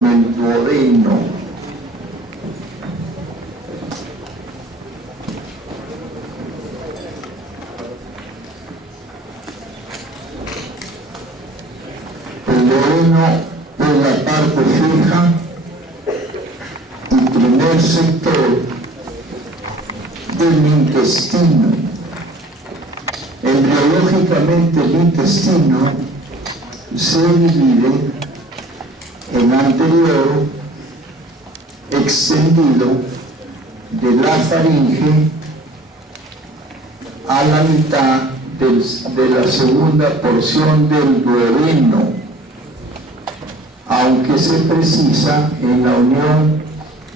el duodeno. El duodeno es la parte fija y primer sector del intestino. Embriológicamente el intestino se divide en anterior, extendido de la faringe a la mitad de la segunda porción del duodeno, aunque se precisa en la unión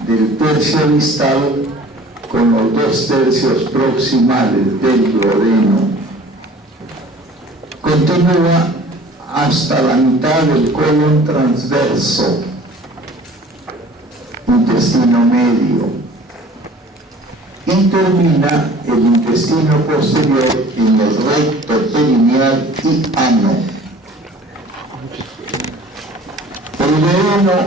del tercio distal con los 2 tercios proximales del duodeno. Continúa hasta la mitad del colon transverso, intestino medio, y termina el intestino posterior en el recto perineal y ano. El duodeno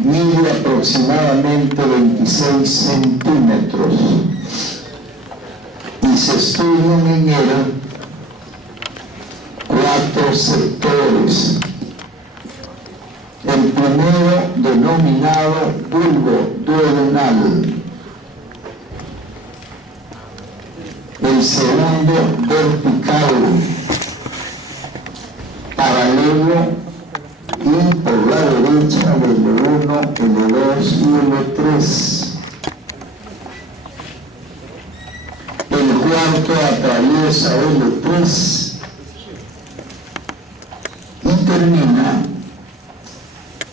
mide aproximadamente 26 centímetros y se estudia en niñera 4 sectores. El primero, denominado bulbo duodenal. El segundo, vertical, paralelo y por la derecha el L1, L2 y L3. El cuarto atraviesa L3 y termina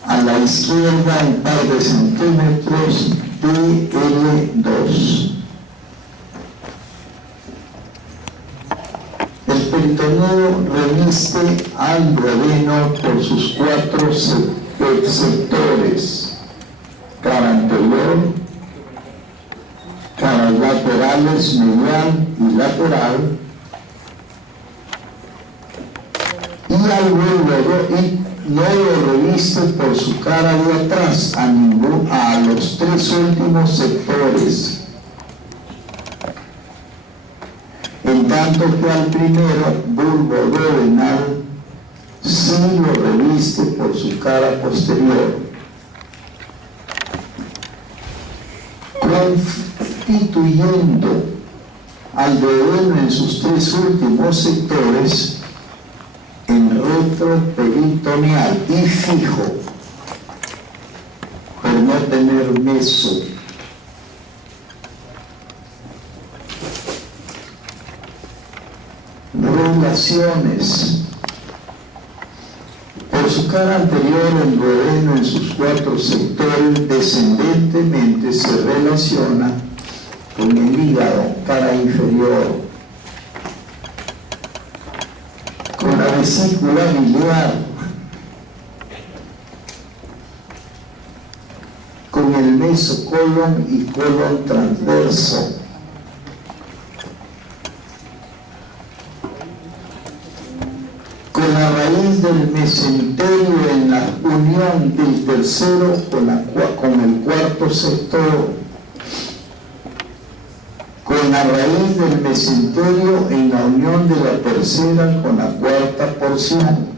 a la izquierda un par de centímetros de L2. El peritoneo remite al duodeno por sus 4 sectores: cara anterior, caras laterales, medial y lateral, y no lo reviste por su cara de atrás a los 3 últimos sectores, en tanto que al primero, bulbo duodenal, sí lo reviste por su cara posterior, constituyendo al duodeno en sus 3 últimos sectores en retroperitoneal y fijo, por no tener meso. Relaciones. Por su cara anterior, el duodeno en sus 4 sectores descendentemente se relaciona con el hígado, cara inferior, con la vesícula biliar, con el mesocolon y colon transverso, con la raíz del mesenterio en la unión del tercero con el cuarto sector, con la raíz del mesenterio en la unión de la tercera con la cuarta porción,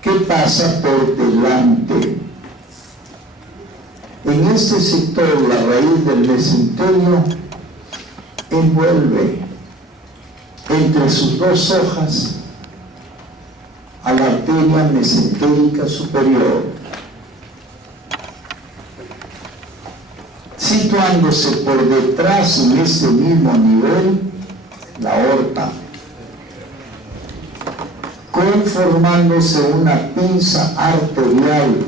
que pasa por delante. En este sector, la raíz del mesenterio envuelve entre sus 2 hojas a la arteria mesentérica superior, situándose por detrás en este mismo nivel la aorta, conformándose una pinza arterial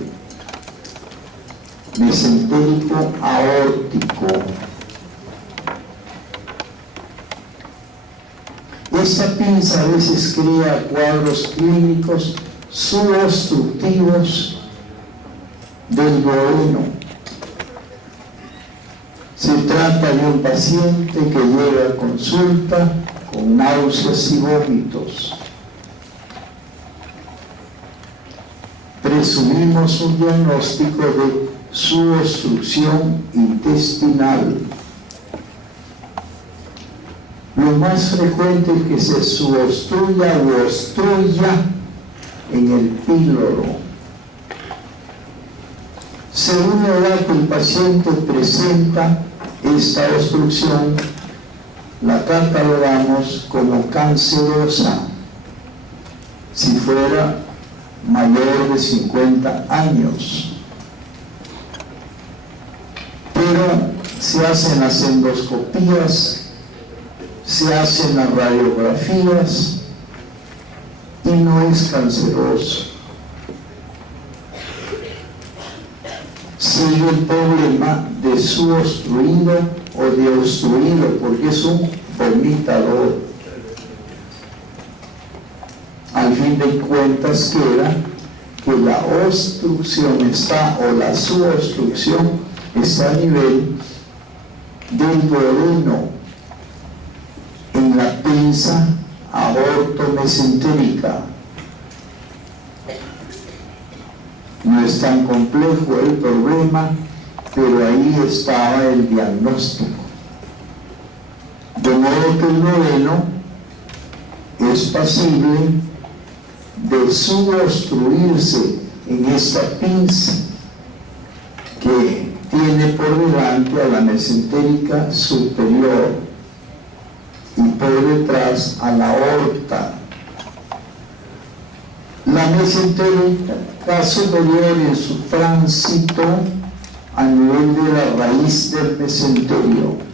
mesentérico aórtico. Esta pinza a veces crea cuadros clínicos subobstructivos del duodeno. Se trata de un paciente que llega a consulta con náuseas y vómitos. presumimos un diagnóstico de su obstrucción intestinal. Lo más frecuente es que se subobstruya o obstruya en el píloro. Según la edad que el paciente presenta esta obstrucción, la catalogamos como cancerosa si fuera mayor de 50 años. Pero se hacen las endoscopías, se hacen las radiografías y no es canceroso. Sigue el problema de subobstruido o de obstruido, porque es un vomitador. Al fin de cuentas queda que la obstrucción está, o la subobstrucción está a nivel del duodeno, en la pinza aortomesentérica. No es tan complejo el problema, pero ahí estaba el diagnóstico. De modo que el duodeno es pasible de subobstruirse en esta pinza que tiene por delante a la mesentérica superior y por detrás a la aorta. La mesentérica superior en su tránsito a nivel de la raíz del mesenterio.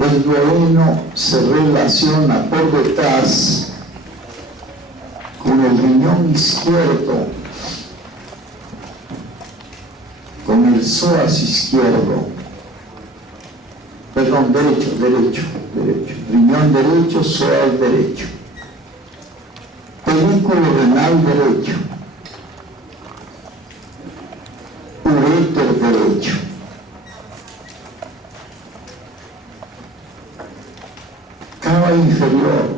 El duodeno se relaciona por detrás con el riñón izquierdo, con el psoas izquierdo, perdón, derecho, riñón derecho, psoas derecho, pedúnculo renal derecho, uréter derecho. Cava inferior,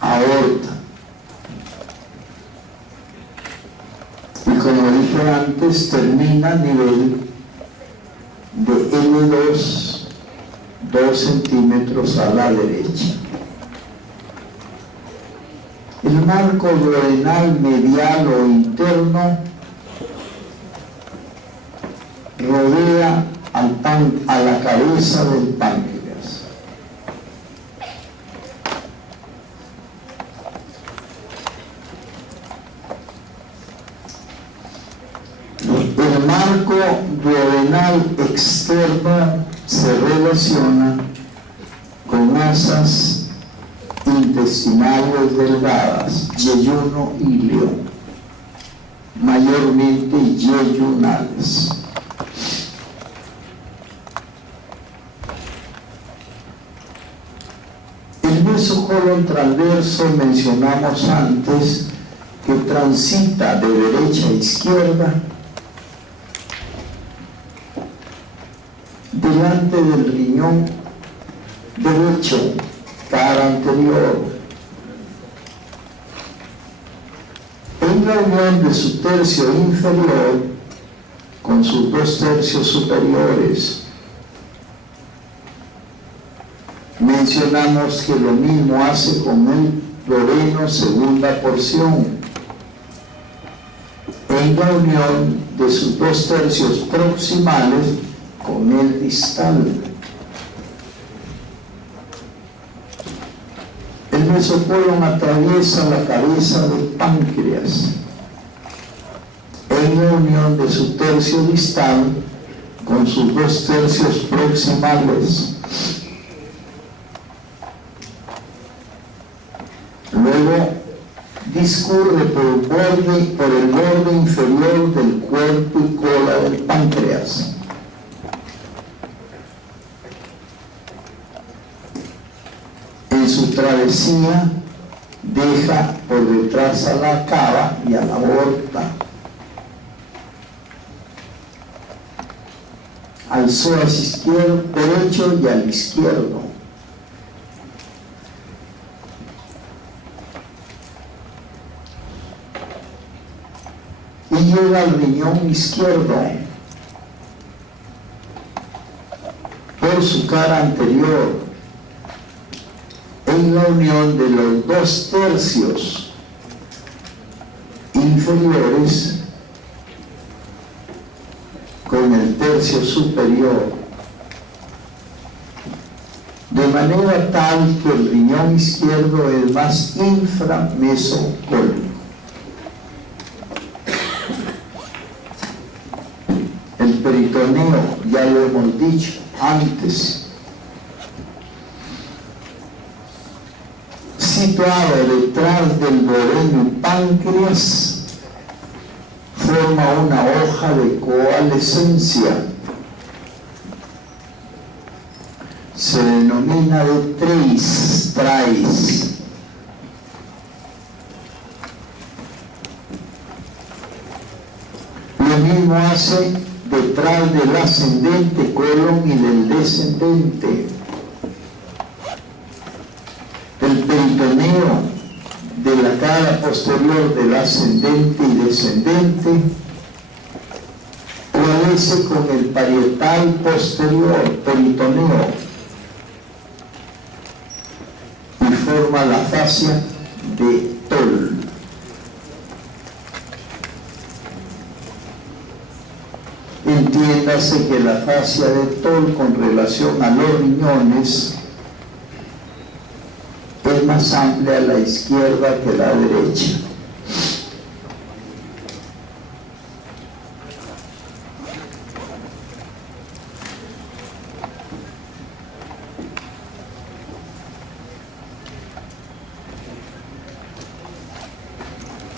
aorta. Y como dije antes, termina a nivel de L2, 2 centímetros a la derecha. El marco duodenal medial o interno rodea a la cabeza del páncreas. El marco duodenal externo se relaciona con masas intestinales delgadas, yeyuno ilio, mayormente yeyunales. El mesocolon transverso mencionamos antes que transita de derecha a izquierda delante del riñón derecho, cara anterior, en la unión de su tercio inferior con sus 2 tercios superiores. Mencionamos que lo mismo hace con el duodeno segunda porción, en la unión de sus 2 tercios proximales con el distal. El mesocolon atraviesa la cabeza del páncreas en la unión de su tercio distal con sus 2 tercios proximales. Luego discurre por el borde inferior del cuerpo y cola del páncreas. En su travesía deja por detrás a la cava y a la aorta, al psoas derecho y al izquierdo. y llega al riñón izquierdo por su cara anterior en la unión de los 2/3 inferiores con el tercio superior, de manera tal que el riñón izquierdo es más inframesocólico. El peritoneo, ya lo hemos dicho antes, situado detrás del duodeno y páncreas, forma una hoja de coalescencia. Se denomina de trais. Lo mismo hace detrás del ascendente colon y del descendente. El peritoneo de la cara posterior del ascendente y descendente coalesce con el parietal posterior, peritoneo, y forma la fascia de Toll. Entiéndase que la fascia de Toll con relación a los riñones es más amplia a la izquierda que a la derecha.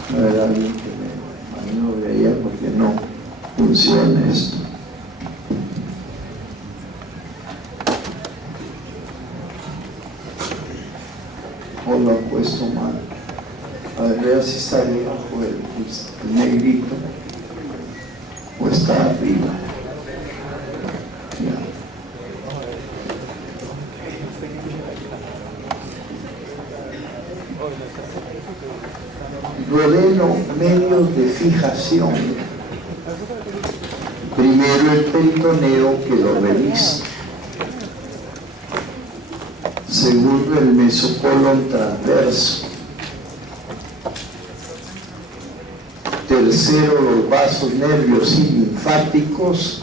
A ver, alguien que me maniobre allá porque no funciona esto. O lo han puesto mal. A ver, vea si está debajo el negrito o está arriba. Ya. Duodeno, medios de fijación. Primero el peritoneo que lo reviste. Segundo el mesocolon transverso. Tercero los vasos nervios y linfáticos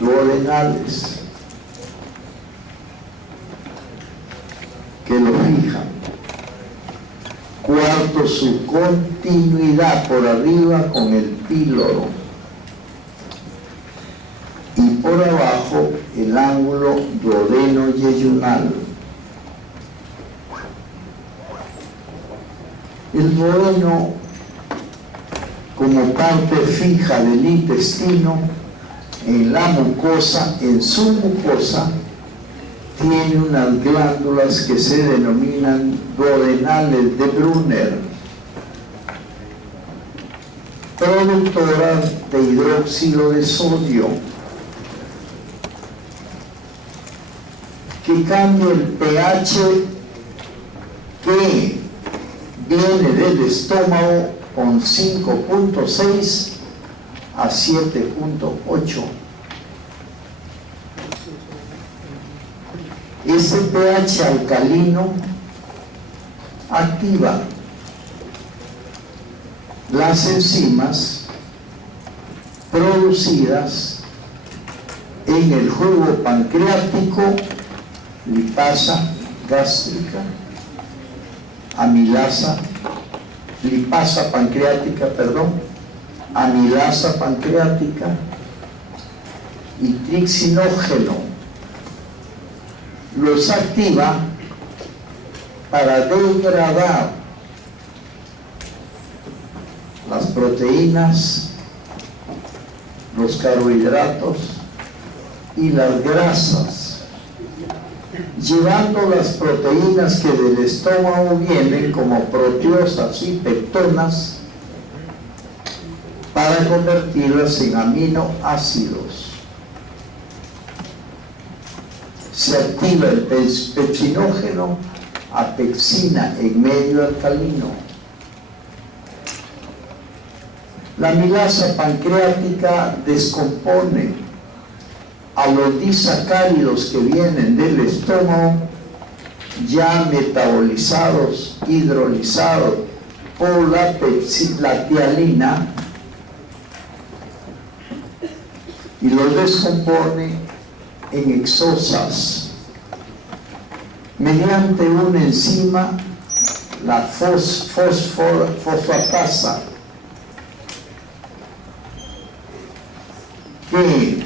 duodenales que lo fijan. Cuarto, su continuidad por arriba con el píloro y por abajo el ángulo duodeno-yeyunal. El duodeno, como parte fija del intestino, en la mucosa, en su mucosa, tiene unas glándulas que se denominan duodenales de Brunner, productoras de hidróxido de sodio, que cambia el pH que viene del estómago con 5.6 a 7.8. Ese pH alcalino activa las enzimas producidas en el jugo pancreático, lipasa gástrica, lipasa pancreática, amilasa pancreática y trixinógeno. Los activa para degradar las proteínas, los carbohidratos y las grasas, llevando las proteínas que del estómago vienen como proteosas y pectonas para convertirlas en aminoácidos. Se activa el pepsinógeno a pepsina en medio alcalino. La amilasa pancreática descompone a los disacáridos que vienen del estómago ya metabolizados, hidrolizados por la tialina, y los descompone en exosas mediante una enzima, la fosfatasa, que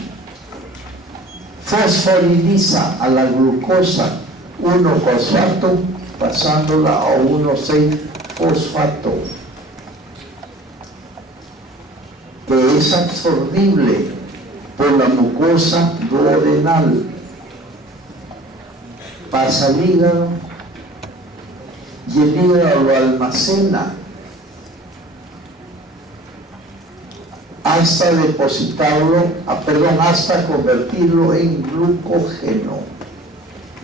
fosforiliza a la glucosa 1-fosfato pasándola a 1,6-fosfato, que es absorbible por la mucosa duodenal, pasa al hígado y el hígado lo almacena hasta hasta convertirlo en glucógeno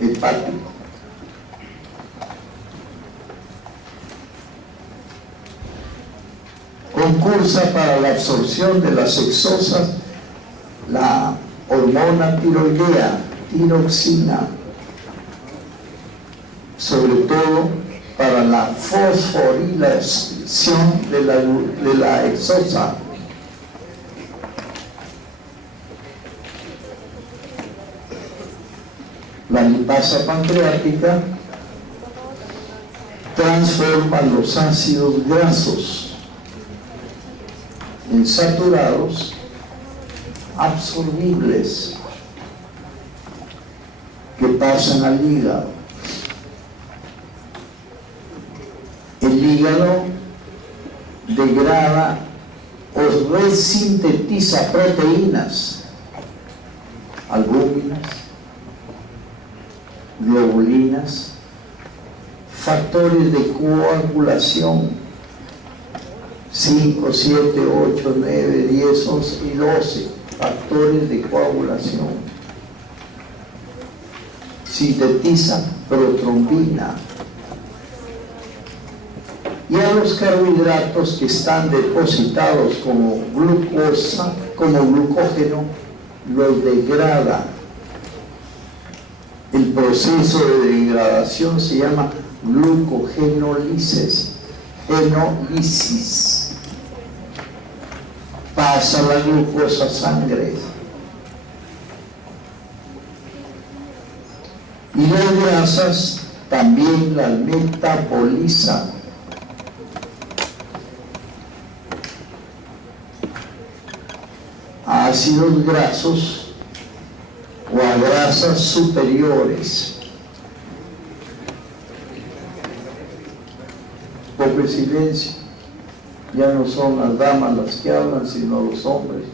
hepático. Concursa para la absorción de las exosas la hormona tiroidea, tiroxina, sobre todo para la fosforilación de la exosa. La lipasa pancreática transforma los ácidos grasos en saturados absorbibles que pasan al hígado. El hígado degrada o resintetiza proteínas, albúminas, globulinas, factores de coagulación 5, 7, 8, 9, 10, 11 y 12 factores de coagulación. Sintetiza protrombina. Y a los carbohidratos que están depositados como glucosa, como glucógeno, los degrada. El proceso de degradación se llama glucogenólisis. Pasa la glucosa a sangre. Y las grasas también las metaboliza. A ácidos grasos o a grasas superiores. Poco silencio, ya no son las damas las que hablan, sino los hombres.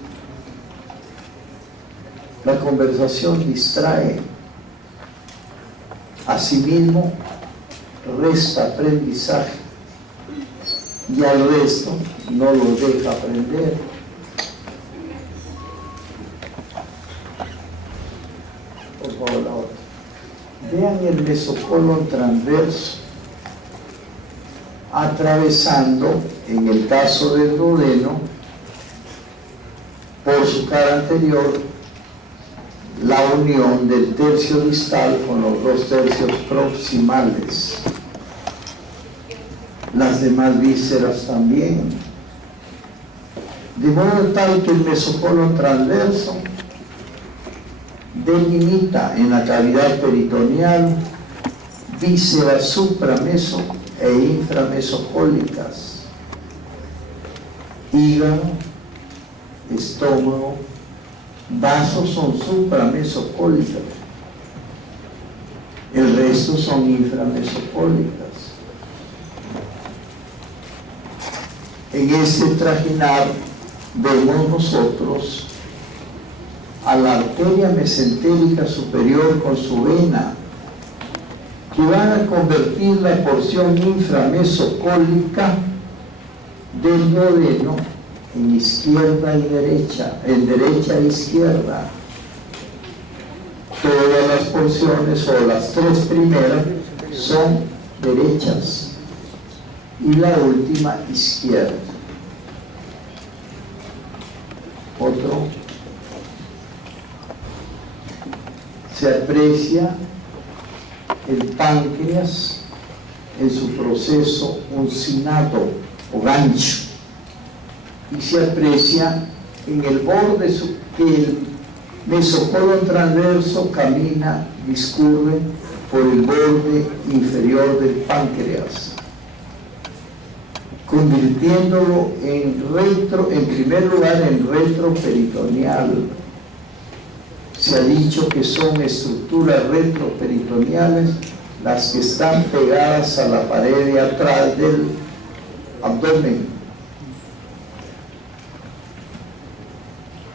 La conversación distrae, asimismo resta aprendizaje y al resto no lo deja aprender. Por favor, la otra. Vean el mesocolon transverso atravesando, en el caso del duodeno, por su cara anterior, la unión del tercio distal con los 2 tercios proximales. Las demás vísceras también. De modo tal que el mesocolon transverso delimita en la cavidad peritoneal vísceras suprameso e inframesocólicas, hígado, estómago, vasos son supramesocólicas, el resto son inframesocólicas. En este trajinar vemos nosotros a la arteria mesentérica superior con su vena, que van a convertir la porción inframesocólica del duodeno en izquierda y derecha, en derecha e izquierda. Todas las porciones o las 3 primeras son derechas y la última izquierda. Otro. Se aprecia el páncreas en su proceso uncinado o gancho, y se aprecia en el borde que el mesocolo transverso camina, discurre por el borde inferior del páncreas, convirtiéndolo en primer lugar en retroperitoneal. Se ha dicho que son estructuras retroperitoneales las que están pegadas a la pared de atrás del abdomen,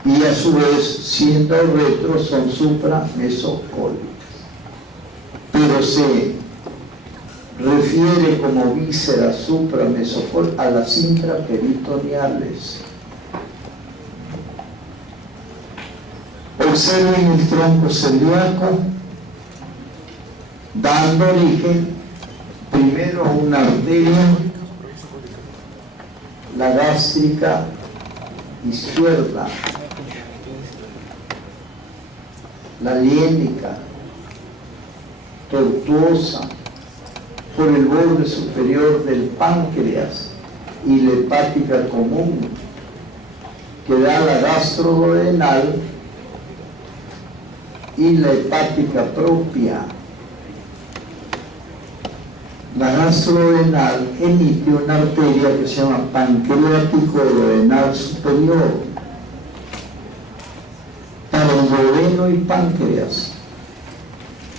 y a su vez, siendo retro, son supramesocólicas, pero se refiere como vísceras supramesocólicas a las intraperitoneales. Observen el tronco celíaco, dando origen primero a una arteria, la gástrica izquierda, la liénica, tortuosa, por el borde superior del páncreas, y la hepática común, que da la gastroduodenal, y la hepática propia. La gastroduodenal emite una arteria que se llama pancreático duodenal superior para el duodeno y páncreas,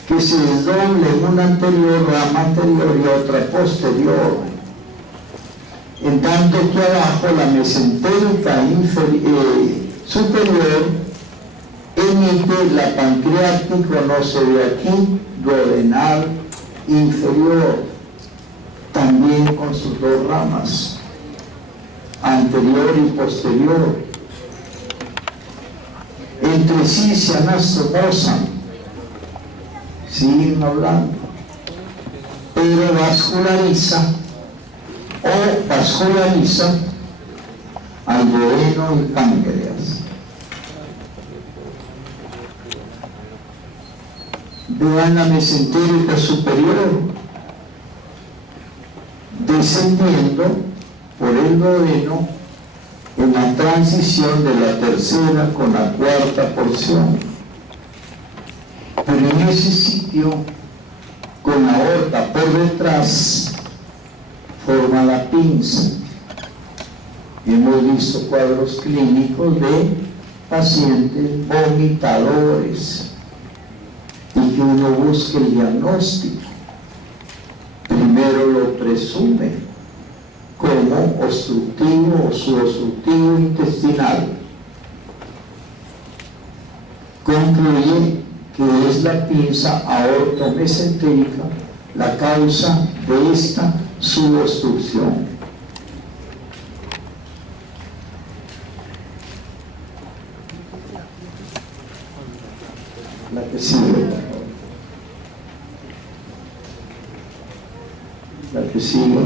que se desdoble en una anterior, rama anterior y otra posterior, en tanto que abajo la mesentérica superior emite la pancreático, no se ve aquí, duodenal inferior, también con sus dos ramas, anterior y posterior. Entre sí se anastomozan, siguen hablando, pero vasculariza al duodeno y páncreas. Vean la mesentérica superior descendiendo por el duodeno en la transición de la tercera con la cuarta porción, pero en ese sitio, con la aorta por detrás, forma la pinza. Hemos visto cuadros clínicos de pacientes vomitadores, y que uno busque el diagnóstico. Primero lo presume como obstructivo o subobstructivo intestinal. Concluye que es la pinza aortomesentérica la causa de esta subobstrucción. La que sigue. La que sigue.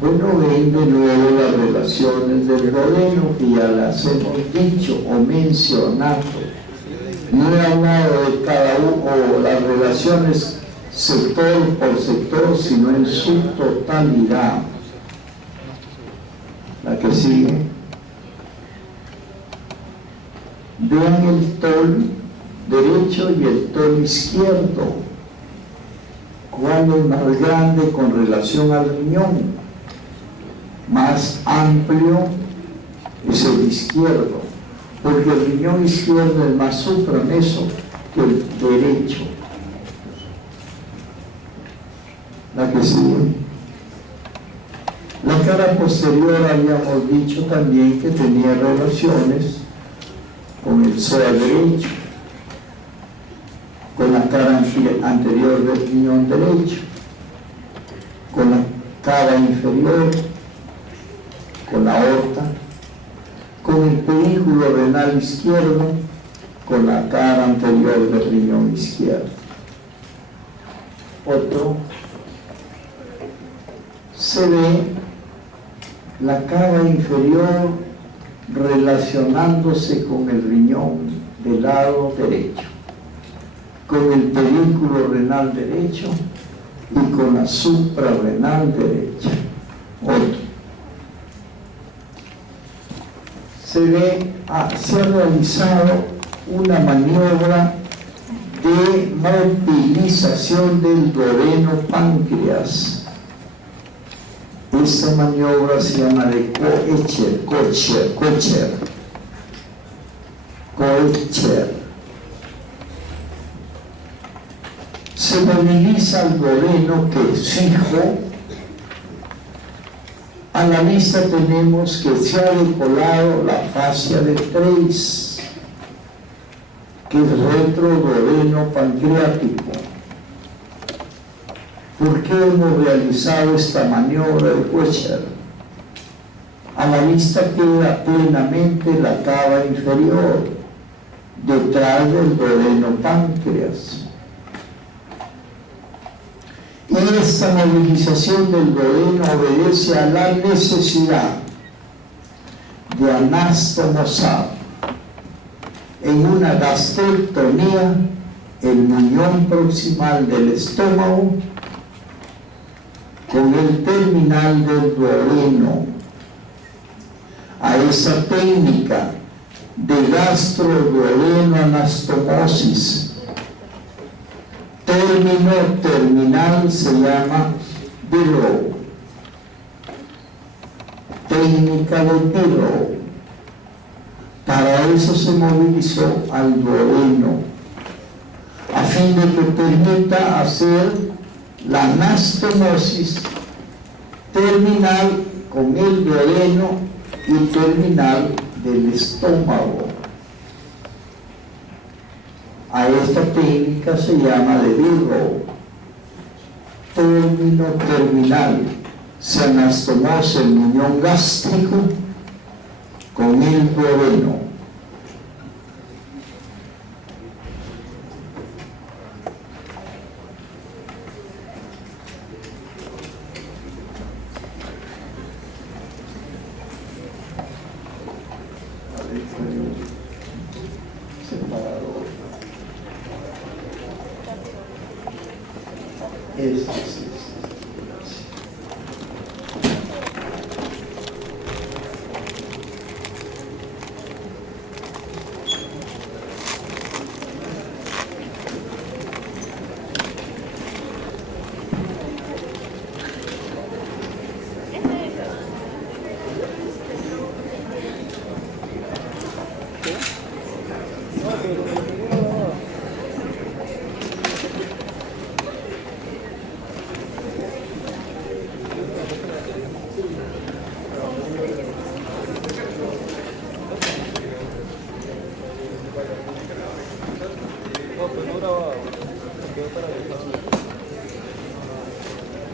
Bueno, ven de nuevo las relaciones del duodeno, que ya las hemos dicho o mencionado. No he hablado de cada uno o las relaciones sector por sector, sino en su totalidad. La que sigue. Vean el tol derecho y el tol izquierdo. ¿Cuál es más grande con relación al riñón? Más amplio es el izquierdo, porque el riñón izquierdo es más suprameso que el derecho. La que sigue. La cara posterior habíamos dicho también que tenía relaciones con el psoas derecho, con la cara anterior del riñón derecho, con la cara inferior, con la aorta, con el pedículo renal izquierdo, con la cara anterior del riñón izquierdo. Otro, se ve la cava inferior relacionándose con el riñón del lado derecho, con el pedúnculo renal derecho y con la suprarrenal derecha. Otro. Se ha realizado una maniobra de movilización del duodeno páncreas. Esta maniobra se llama de Kocher. Se moviliza el duodeno, que es fijo. A la vista tenemos que se ha decolado la fascia de Treis, que es retroduodeno pancreático. ¿Por qué hemos realizado esta maniobra de Kocher? A la vista queda plenamente la cava inferior, detrás del duodeno páncreas. Y esta movilización del duodeno obedece a la necesidad de anastomosar en una gastrectomía el muñón proximal del estómago con el terminal del duodeno. A esa técnica de gastroduodeno anastomosis, término terminal se llama Birrow, técnica de Birrow. Para eso se movilizó al duodeno, a fin de que permita hacer la anastomosis terminal con el duodeno y terminal del estómago. A esta técnica se llama de Birrow, término terminal. Se anastomosa el muñón gástrico con el duodeno.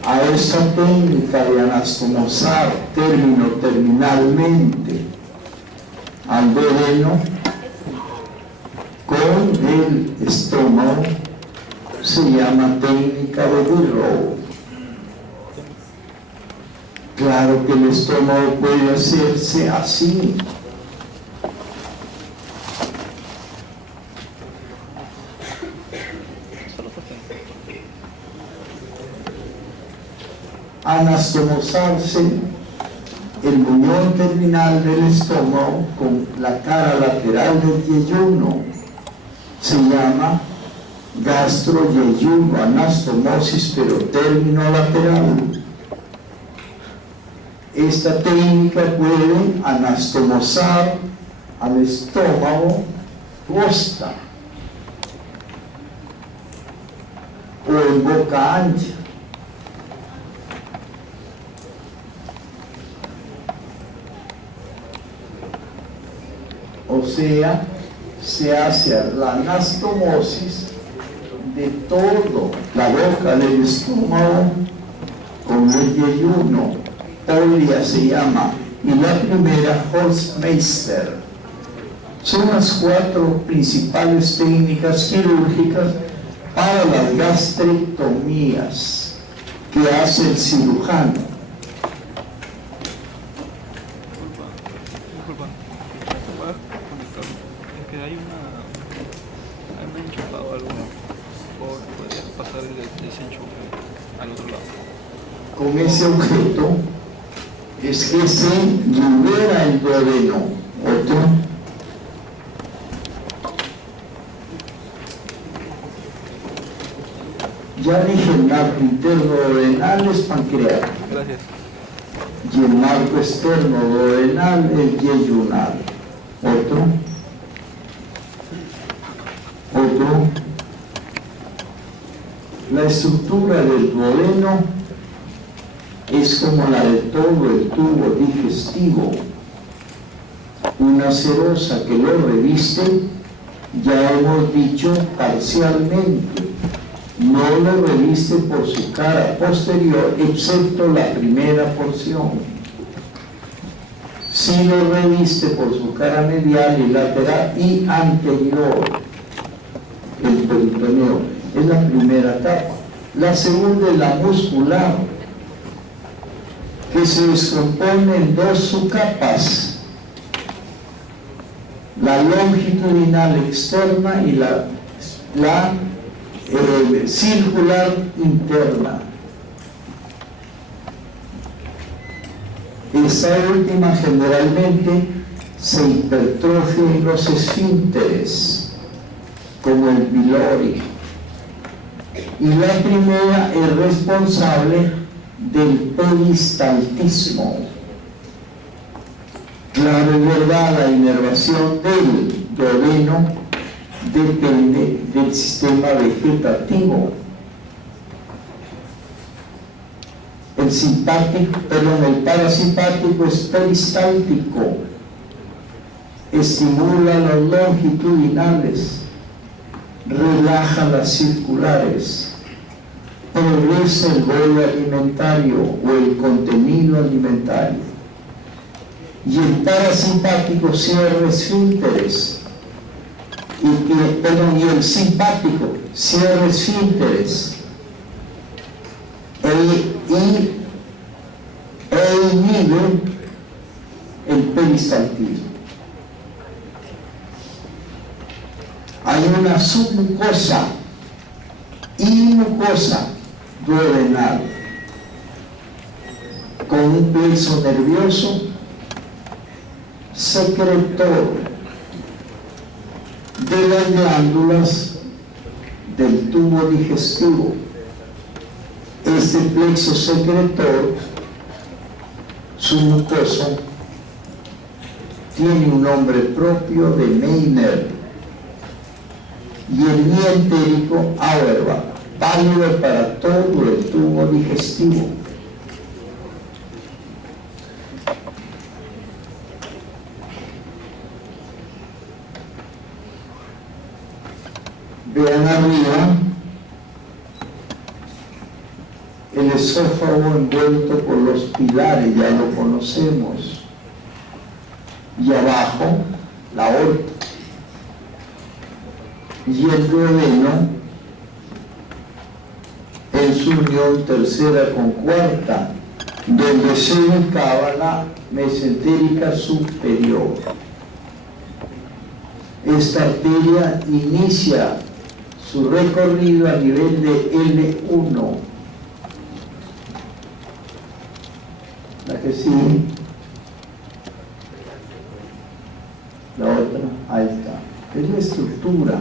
A esa técnica de anastomosar terminalmente al duodeno con el estómago se llama técnica de Birrow. Claro que el estómago puede hacerse así. Anastomosarse el muñón terminal del estómago con la cara lateral del yeyuno se llama gastroyeyuno anastomosis, pero término lateral. Esta técnica puede anastomosar al estómago costa o en boca ancha. O sea, se hace la anastomosis de todo la boca del estómago con el yeyuno. Polia se llama, y la primera Holzmeister. Son las 4 principales técnicas quirúrgicas para las gastrectomías que hace el cirujano. con ese objeto es que se libera el duodeno. Otro. Ya dije, el marco interno duodenal es pancreas. Gracias. Y el marco externo duodenal es yeyunal. Otro. La estructura del duodeno es como la de todo el tubo digestivo, una serosa que lo reviste, ya hemos dicho parcialmente, no lo reviste por su cara posterior, excepto la primera porción. Sí lo reviste por su cara medial y lateral y anterior, el peritoneo. Es la primera etapa. La segunda es la muscular, que se descompone en dos subcapas, la longitudinal externa y la circular interna. Esta última generalmente se hipertrofia en los esfínteres, como el pylori. Y la primera es responsable del peristaltismo. Claro y verdad, la inervación del duodeno depende del sistema vegetativo. El parasimpático es peristáltico, estimula los longitudinales, relaja las circulares, progresa el bolo alimentario o el contenido alimentario. Y el parasimpático cierra esfínteres, y el simpático cierra esfínteres e inhibe el peristaltismo. Hay una submucosa y mucosa duodenal con un plexo nervioso secretor de las glándulas del tubo digestivo. Este plexo secretor submucoso tiene un nombre propio de Meiner, y el mientérico Auerbach, válido para todo el tubo digestivo. Vean arriba el esófago envuelto por los pilares, ya lo conocemos, y abajo la aorta. Y el duodeno en su unión tercera con cuarta, donde se ubicaba la mesentérica superior. Esta arteria inicia su recorrido a nivel de L1. La que sigue, la otra, ahí está. Es la estructura.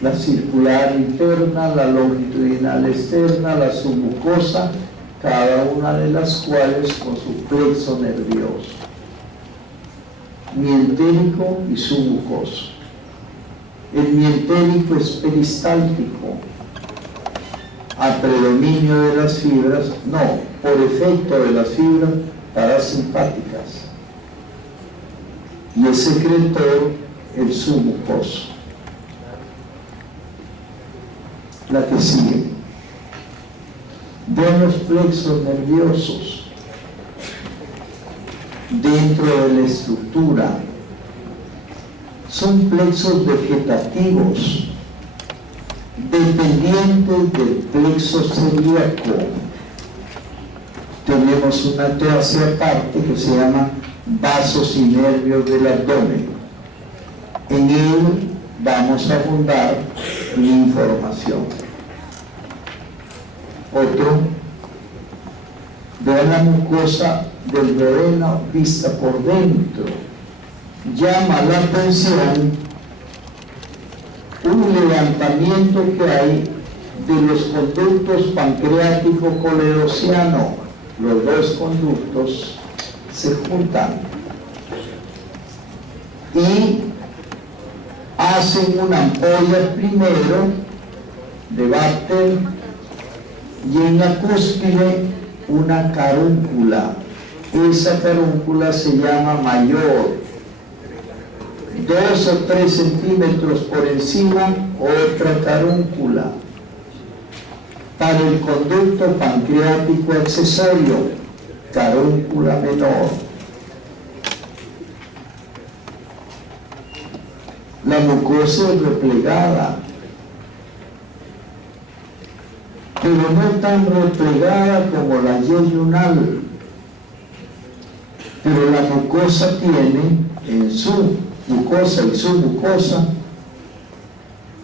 La circular interna, la longitudinal externa, la submucosa, cada una de las cuales con su plexo nervioso, mientérico y submucoso. El mientérico es peristáltico, a predominio de las fibras, no, por efecto de las fibras parasimpáticas, y el secretor, el submucoso. La que sigue. De los plexos nerviosos dentro de la estructura son plexos vegetativos dependientes del plexo celíaco. Tenemos una clase aparte que se llama vasos y nervios del abdomen. En él vamos a abundar la información. Otro, vean la mucosa del duodeno vista por dentro. Llama la atención un levantamiento que hay de los conductos pancreático-colerociano. Los dos conductos se juntan y hacen una ampolla primero de Bartel y en la cúspide una carúncula. Esa carúncula se llama mayor, 2 o 3 centímetros por encima, otra carúncula. Para el conducto pancreático accesorio, carúncula menor. La mucosa es replegada, pero no tan replegada como la yeyunal. Pero la mucosa tiene en su mucosa y submucosa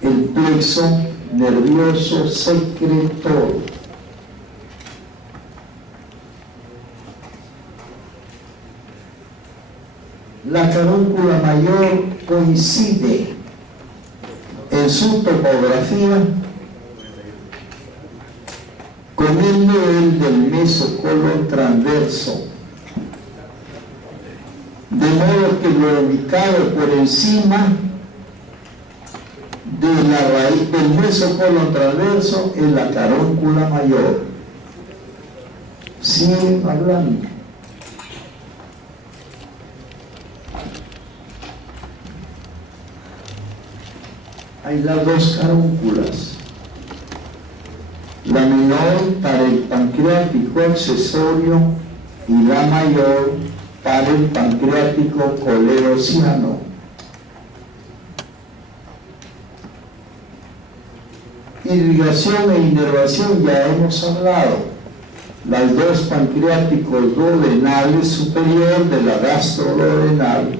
el plexo nervioso secretor. La carúncula mayor coincide en su topografía con el nivel del mesocolon transverso, de modo que lo ubicado por encima de la raíz del mesocolon transverso es la carúncula mayor. Siguen hablando. Hay las dos carúnculas, la menor para el pancreático accesorio y la mayor para el pancreático colerociano. Irrigación e inervación ya hemos hablado. Las dos pancreáticos duodenales, superior de la gastroduodenal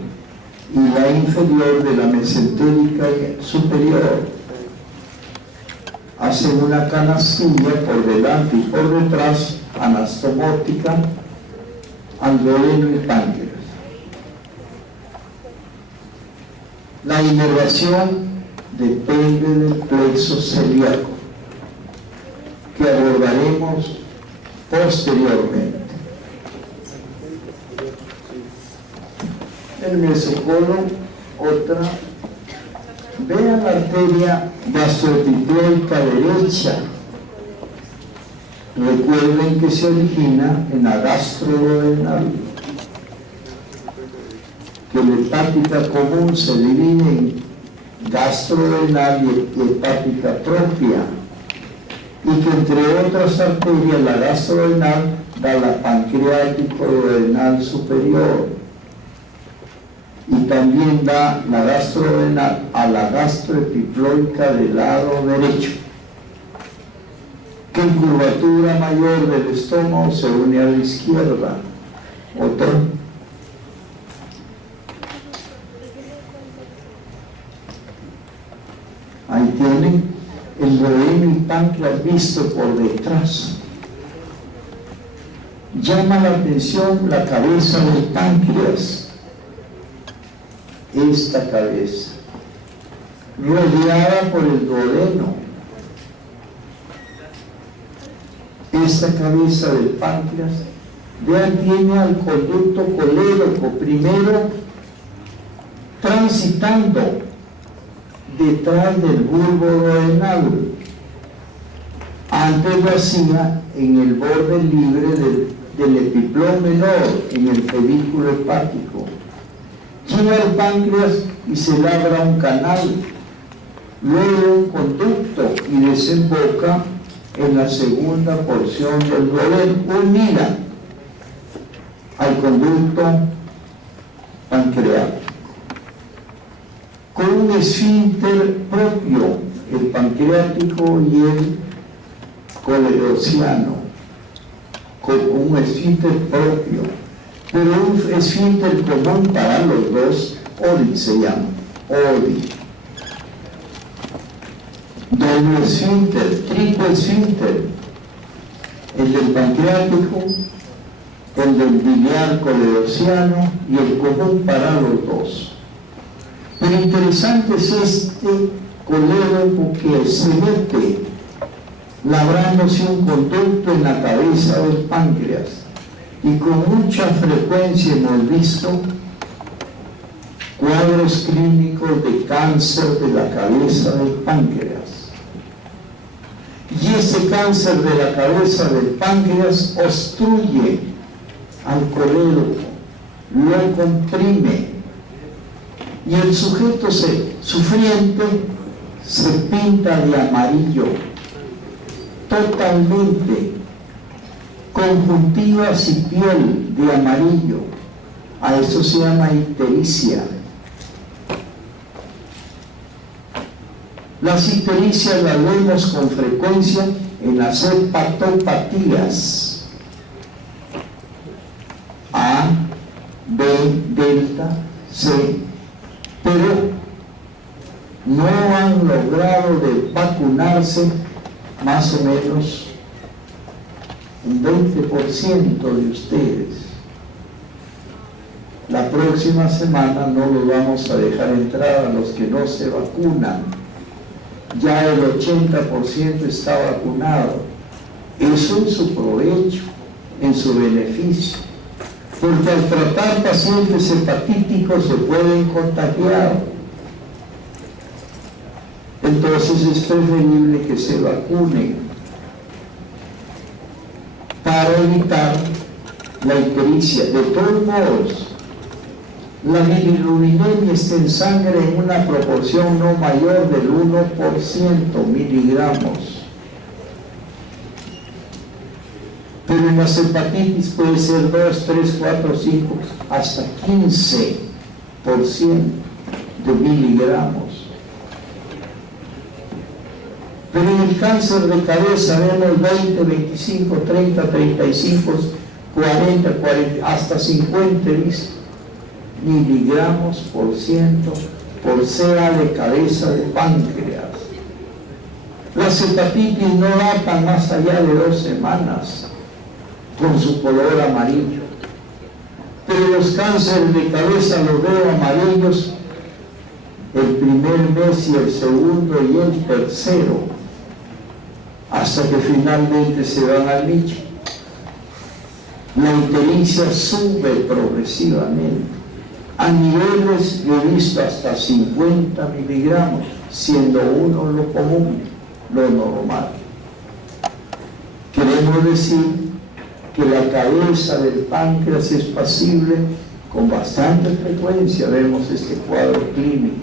y la inferior de la mesentérica superior, hacen una canastilla por delante y por detrás, anastomótica, al duodeno y páncreas. La inervación depende del plexo celíaco, que abordaremos posteriormente. El mesocolon, otra. Vean la arteria gastroepitelica derecha. Recuerden que se origina en la gastroduodenal, que la hepática común se divide en gastroduodenal y hepática propia, y que entre otras arterias la gastroduodenal da la pancreático-duodenal superior, y también da la gastroduodenal a la gastroepiploica del lado derecho, que en curvatura mayor del estómago se une a la izquierda. Otro. Ahí tienen el duodeno y páncreas visto por detrás. Llama la atención la cabeza del páncreas. Esta cabeza, rodeada por el duodeno. Esta cabeza del páncreas, vean, tiene al conducto colérico primero transitando detrás del bulbo duodenal. Antes lo hacía en el borde libre del epiplón menor, en el pedículo hepático. Gira el páncreas y se labra un canal, luego un conducto y desemboca en la segunda porción del duodeno, unida al conducto pancreático, con un esfínter propio, el pancreático y el colerociano, con un esfínter propio, pero un esfínter común para los dos, ODI se llama, ODI. Doble esfínter, triple esfínter, del pancreático, el del biliar coledociano y el común para los dos. Pero interesante es este colédoco que se mete labrándose un conducto en la cabeza del páncreas, y con mucha frecuencia hemos visto cuadros clínicos de cáncer de la cabeza del páncreas. Y ese cáncer de la cabeza del páncreas obstruye al colédoco, lo comprime, y el sujeto sufriente se pinta de amarillo totalmente, conjuntivas y piel de amarillo. A eso se llama ictericia. Las ictericias las vemos con frecuencia en las hepatopatías A, B, delta, C, pero no han logrado de vacunarse más o menos un 20% de ustedes. La próxima semana no los vamos a dejar entrar a los que no se vacunan. Ya el 80% está vacunado. Eso en su provecho, en su beneficio. Porque al tratar pacientes hepatíticos se pueden contagiar. Entonces es preferible que se vacunen para evitar la ictericia. De todos modos, la bilirrubinemia está en sangre en una proporción no mayor del 1% miligramos. Pero en las hepatitis puede ser 2, 3, 4, 5, hasta 15% de miligramos. Pero en el cáncer de cabeza vemos 20, 25, 30, 35, 40, 40 hasta 50 miligramos por ciento por sea de cabeza de páncreas. Las hepatitis no datan más allá de 2 semanas con su color amarillo, pero los cánceres de cabeza los veo amarillos el primer mes y el segundo y el tercero, hasta que finalmente se van al nicho. La ictericia sube progresivamente a niveles, yo he visto hasta 50 miligramos, siendo 1 lo común, lo normal. Queremos decir que la cabeza del páncreas es pasible con bastante frecuencia. Vemos este cuadro clínico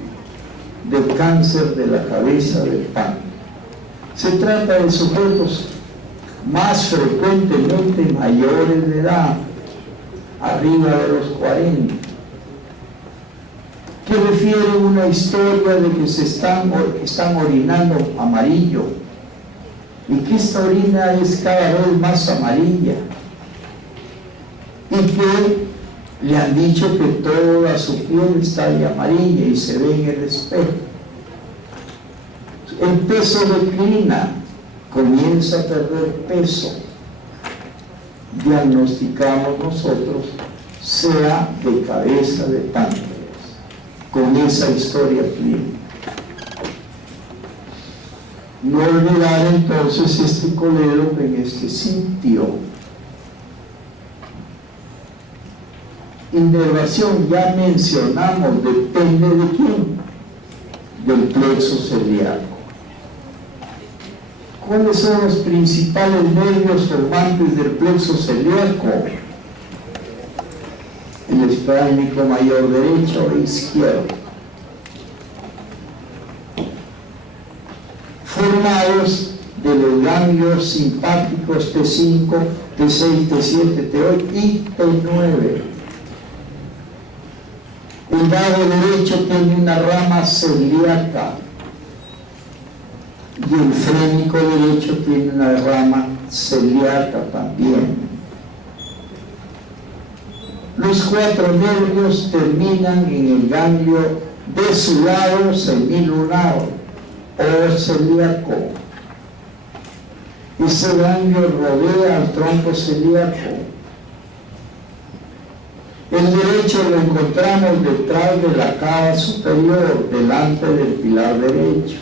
de cáncer de la cabeza del páncreas. Se trata de sujetos más frecuentemente mayores de edad, arriba de los 40, que refieren una historia de que están orinando amarillo, y que esta orina es cada vez más amarilla, y que le han dicho que toda su piel está ahí amarilla y se ve en el espejo. El peso declina, comienza a perder peso. Diagnosticamos nosotros sea de cabeza de páncreas, con esa historia clínica. No olvidar entonces este colédoco en este sitio. Inervación, ya mencionamos, depende de quién, del plexo celíaco. ¿Cuáles son los principales nervios formantes del plexo celíaco? El esplénico mayor derecho e izquierdo, formados de los ganglios simpáticos T5, T6, T7, T8 y T9. El lado derecho tiene una rama celíaca y el frénico derecho tiene una rama celíaca también. Los 4 nervios terminan en el ganglio de su lado semilunar o celíaco. Ese ganglio rodea al tronco celíaco. El derecho lo encontramos detrás de la cava superior, delante del pilar derecho.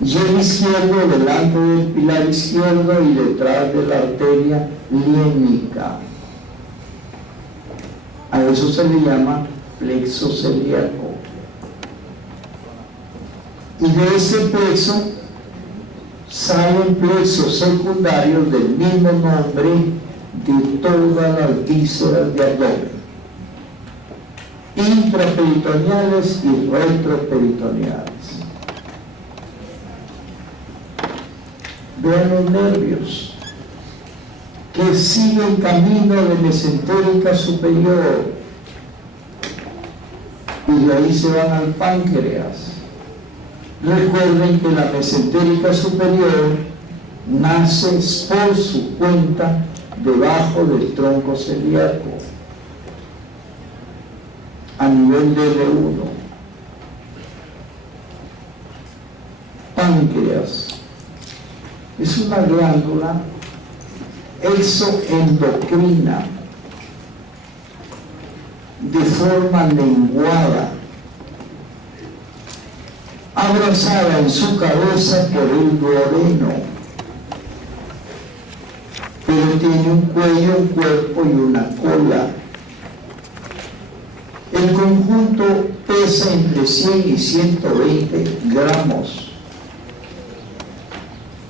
Y el izquierdo delante del pilar izquierdo y detrás de la arteria liénica. A eso se le llama plexo celíaco. Y de ese plexo salen plexos secundarios del mismo nombre de todas las vísceras de abdomen, intraperitoneales y retroperitoneales. Vean los nervios que siguen camino de mesentérica superior y de ahí se van al páncreas. Recuerden que la mesentérica superior nace por su cuenta debajo del tronco celíaco, a nivel de L1. Páncreas es una glándula exoendocrina de forma lenguada, abrazada en su cabeza por el duodeno, pero tiene un cuello, un cuerpo y una cola. El conjunto pesa entre 100 y 120 gramos.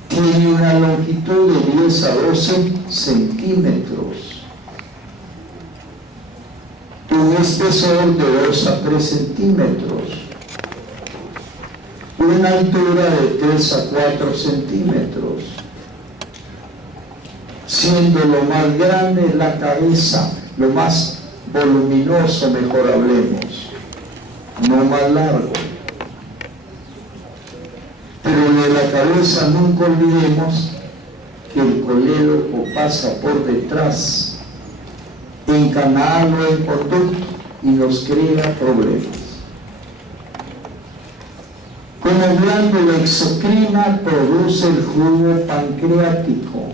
Tiene una longitud de 10 a 12 centímetros. Un espesor de 2 a 3 centímetros. Una altura de 3 a 4 centímetros. Siendo lo más grande la cabeza, lo más voluminoso, mejor hablemos, no más largo. Pero de la cabeza nunca olvidemos que el colédoco pasa por detrás, en canal o en conducto, y nos crea problemas. Como glándula exocrina produce el jugo pancreático,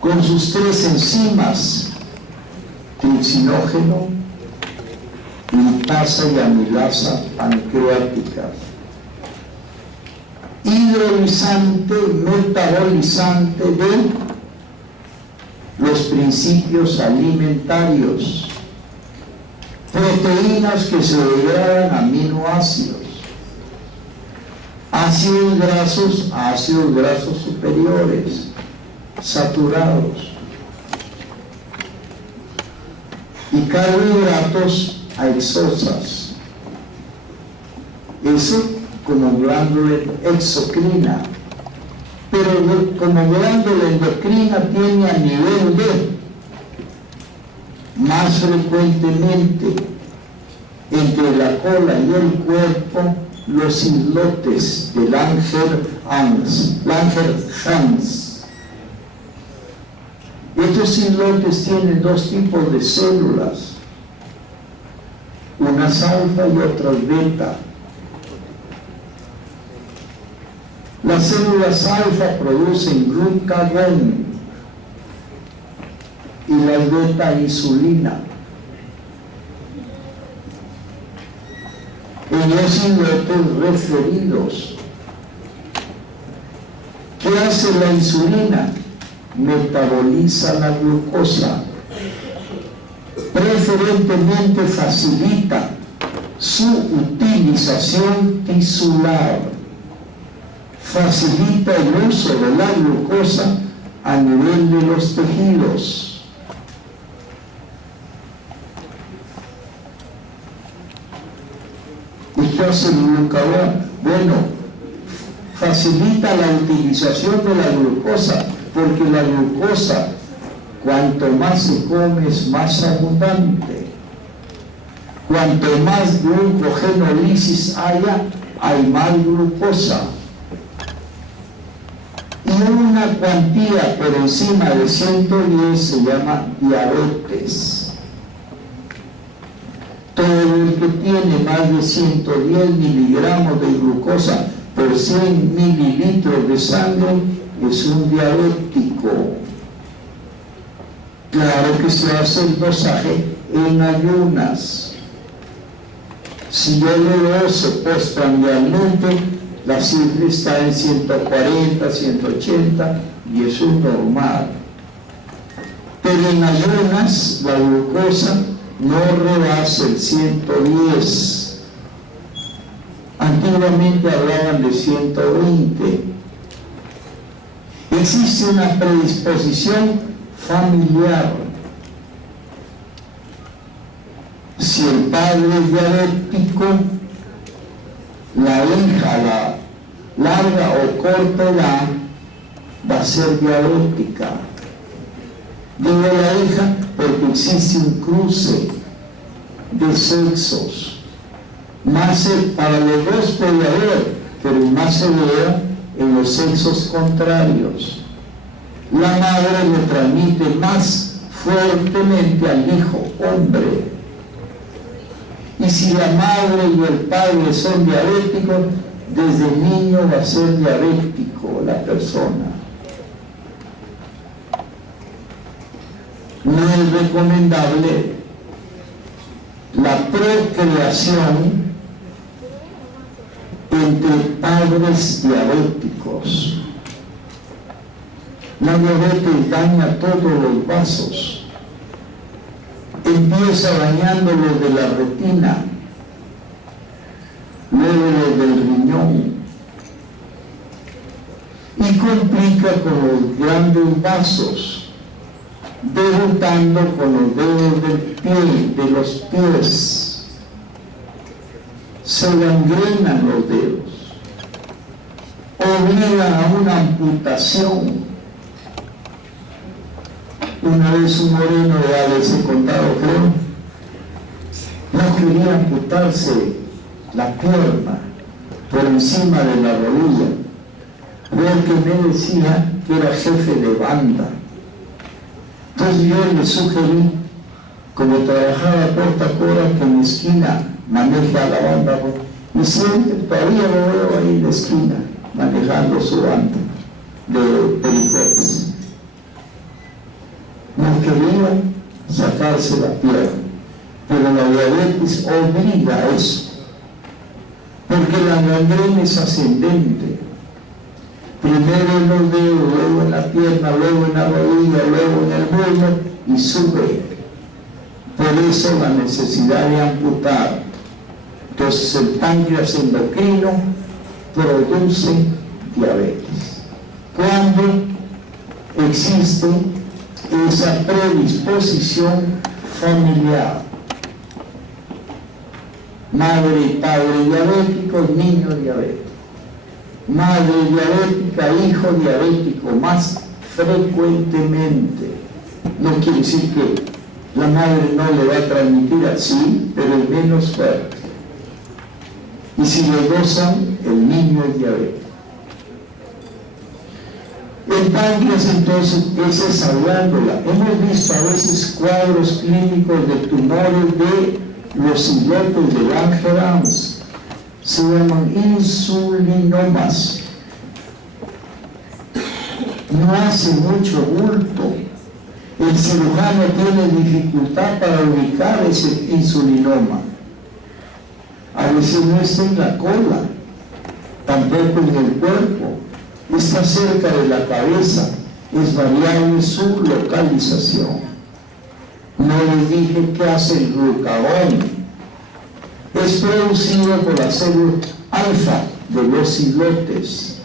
con sus 3 enzimas, tripsinógeno, lipasa y amilasa pancreáticas, hidrolizante, metabolizante de los principios alimentarios, proteínas que se degradan a aminoácidos, ácidos grasos a ácidos grasos superiores, saturados, y carbohidratos a exosas. Eso como glándula exocrina, pero como glándula endocrina tiene a nivel de, más frecuentemente entre la cola y el cuerpo, los islotes de Langerhans. Estos islotes tienen 2 tipos de células, unas alfa y otras beta. Las células alfa producen glucagón y las beta insulina. En los islotes referidos, ¿qué hace la insulina? Metaboliza la glucosa, preferentemente facilita su utilización tisular, facilita el uso de la glucosa a nivel de los tejidos. ¿Y qué hace el glucagón? Bueno, facilita la utilización de la glucosa, porque la glucosa, cuanto más se come, es más abundante. Cuanto más glucogenólisis haya, hay más glucosa. Y una cuantía por encima de 110 se llama diabetes. Todo el que tiene más de 110 miligramos de glucosa por por 100 mililitros de sangre es un diabético. Claro que se hace el dosaje en ayunas. Si yo le doso postprandialmente, la cifra está en 140, 180 y eso es normal. Pero en ayunas la glucosa no rebasa el 110. Antiguamente hablaban de 120. Existe una predisposición familiar. Si el padre es diabético, la hija, la larga o corta edad, va a ser diabética. Digo la hija porque existe un cruce de sexos. Más para los dos puede haber, pero más se ve en los sexos contrarios. La madre le transmite más fuertemente al hijo hombre. Y si la madre y el padre son diabéticos, desde niño va a ser diabético la persona. No es recomendable la procreación entre padres diabéticos. La diabetes daña todos los vasos. Empieza dañando los de la retina, luego los del riñón, y complica con los grandes vasos, debutando con los dedos del pie, de los pies. Se gangrenan los dedos, obligan a una amputación. Una vez un moreno, ya les he contado, creo, no quería amputarse la pierna por encima de la rodilla, porque me decía que era jefe de banda. Entonces yo le sugerí, como trabajaba Portacora, que en la esquina maneja la banda, y siempre todavía lo veo ahí en la esquina, manejando su banda de pericotes. No quería sacarse la pierna, pero la diabetes obliga a eso, porque la gangrena es ascendente. Primero en los dedos, luego en la pierna, luego en la rodilla, luego en el muslo y sube. Por eso la necesidad de amputar. Entonces el páncreas endocrino produce diabetes. Cuando existe esa predisposición familiar, madre y padre diabéticos, niño diabético, madre diabética, hijo diabético, más frecuentemente. No quiere decir que la madre no le va a transmitir así, pero es menos fuerte. Y si los dos son, el niño es diabético. El páncreas, entonces, esa es hablándola. Hemos visto a veces cuadros clínicos de tumores de los islotes de Langerhans. Se llaman insulinomas. No hace mucho bulto. El cirujano tiene dificultad para ubicar ese insulinoma. A veces no está en la cola, tampoco en el cuerpo. Está cerca de la cabeza, es variable su localización. No les dije qué hace el glucagón. Es producido por la célula alfa de los islotes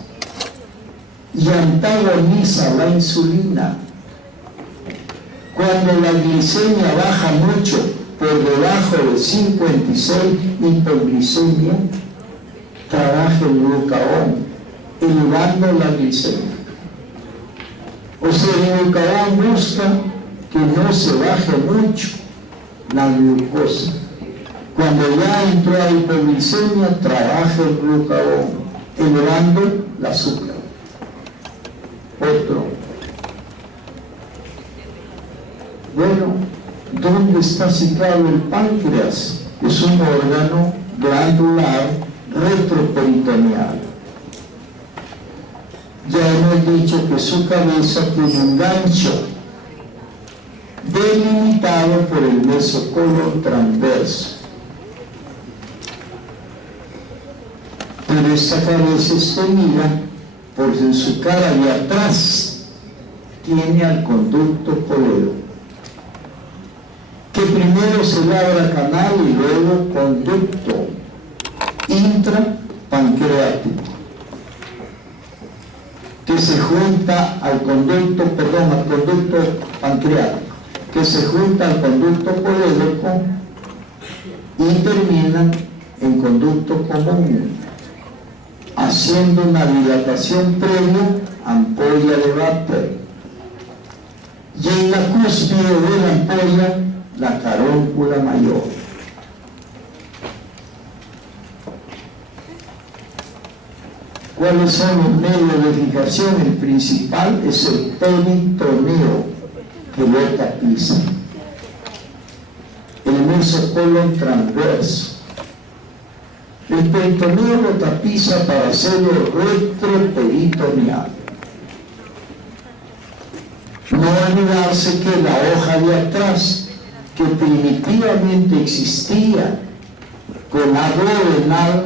y antagoniza la insulina. Cuando la glicemia baja mucho por debajo de 56, hipoglicemia, trabaja el glucagón, elevando la glicemia. O sea, el glucagón busca que no se baje mucho la glucosa. Cuando ya entró a hipoglicemia, trabaja el glucagón, elevando la azúcar. Otro. Bueno, ¿dónde está situado el páncreas? Es un órgano glandular retroperitoneal. dicho que su cabeza tiene un gancho delimitado por el mesocolon transverso. Pero esta cabeza es tenida porque en su cara de atrás tiene al conducto poleo, que primero se labra canal y luego conducto intrapancreático, que se junta al conducto pancreático, que se junta al conducto polémico y termina en conducto común, haciendo una dilatación previa, ampolla de Vater. Y en la cúspide de la ampolla, la caróncula mayor. ¿Cuáles son los medios de fijación? El principal es el peritoneo, que lo tapiza. El mesocolon transverso. El peritoneo lo tapiza para hacerlo retroperitoneal. No olvidarse que la hoja de atrás, que primitivamente existía con abdominal,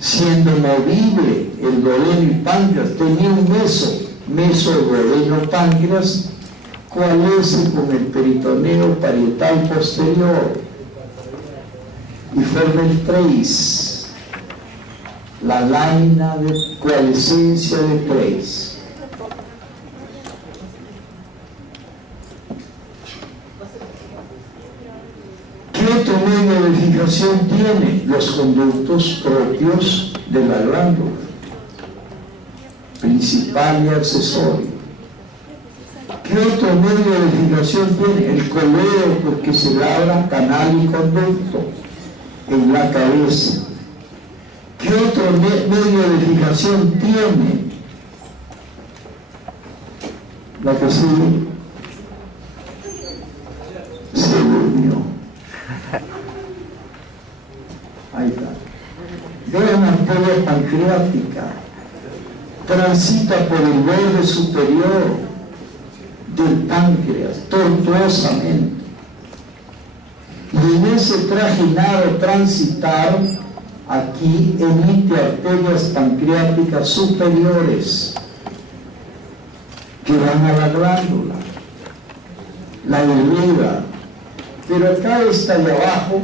siendo movible el duodeno y páncreas, tenía un mesoduodeno páncreas, coalesce con el peritoneo parietal posterior y forma el Treis, la lámina de coalescencia de Treis. ¿Qué otro medio de fijación tiene? Los conductos propios de la glándula, principal y accesorio. ¿Qué otro medio de fijación tiene? El coleo, porque se labra canal y conducto en la cabeza. ¿Qué otro medio de fijación tiene? La que se durmió. Ahí está. Vean la ampolla pancreática. Transita por el borde superior del páncreas, tortuosamente. Y en ese trajinar o transitar, aquí emite arterias pancreáticas superiores que van a la glándula, la irriga. Pero acá está de abajo,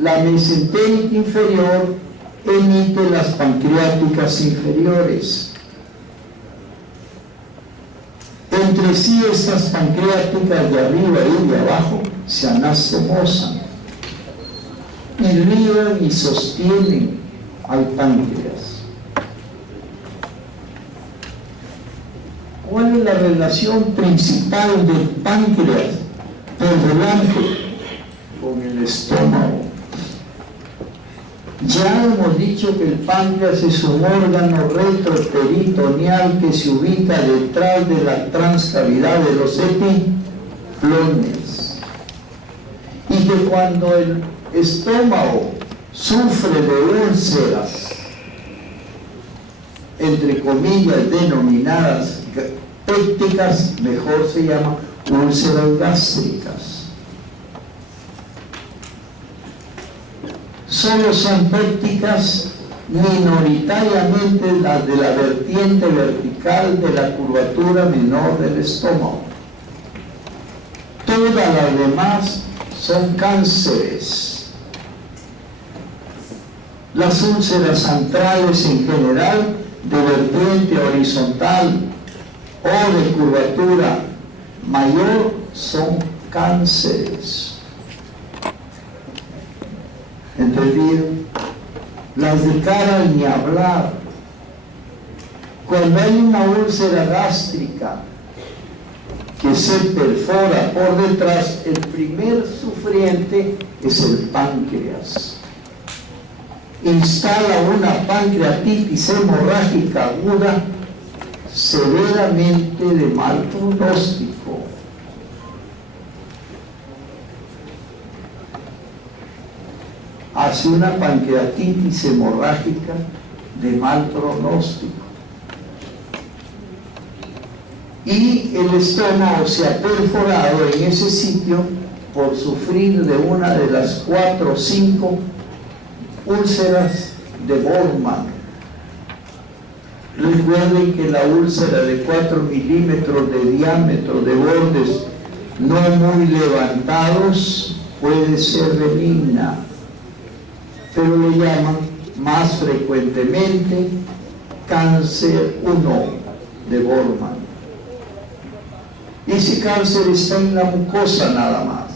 la mesentérica inferior emite las pancreáticas inferiores. Entre sí estas pancreáticas de arriba y de abajo se anastomosan, irrigan y sostienen al páncreas. ¿Cuál es la relación principal del páncreas por delante con el estómago? Ya hemos dicho que el páncreas es un órgano retroperitoneal que se ubica detrás de la transcavidad de los epiplones, y que cuando el estómago sufre de úlceras, entre comillas denominadas pépticas, mejor se llama úlceras gástricas. Solo son pépticas minoritariamente las de la vertiente vertical de la curvatura menor del estómago. Todas las demás son cánceres. Las úlceras antrales en general, de vertiente horizontal o de curvatura mayor, son cánceres. ¿Entendido? Las de cara ni hablar. Cuando hay una úlcera gástrica que se perfora por detrás, el primer sufriente es el páncreas. Instala una pancreatitis hemorrágica aguda severamente de mal pronóstico. Hace una pancreatitis hemorrágica de mal pronóstico. y el estómago se ha perforado en ese sitio por sufrir de una de las 4 o 5 úlceras de Bowman. Recuerden que la úlcera de 4 milímetros de diámetro, de bordes no muy levantados, puede ser benigna, pero le llaman más frecuentemente cáncer 1 de Bowman. Ese cáncer está en la mucosa nada más.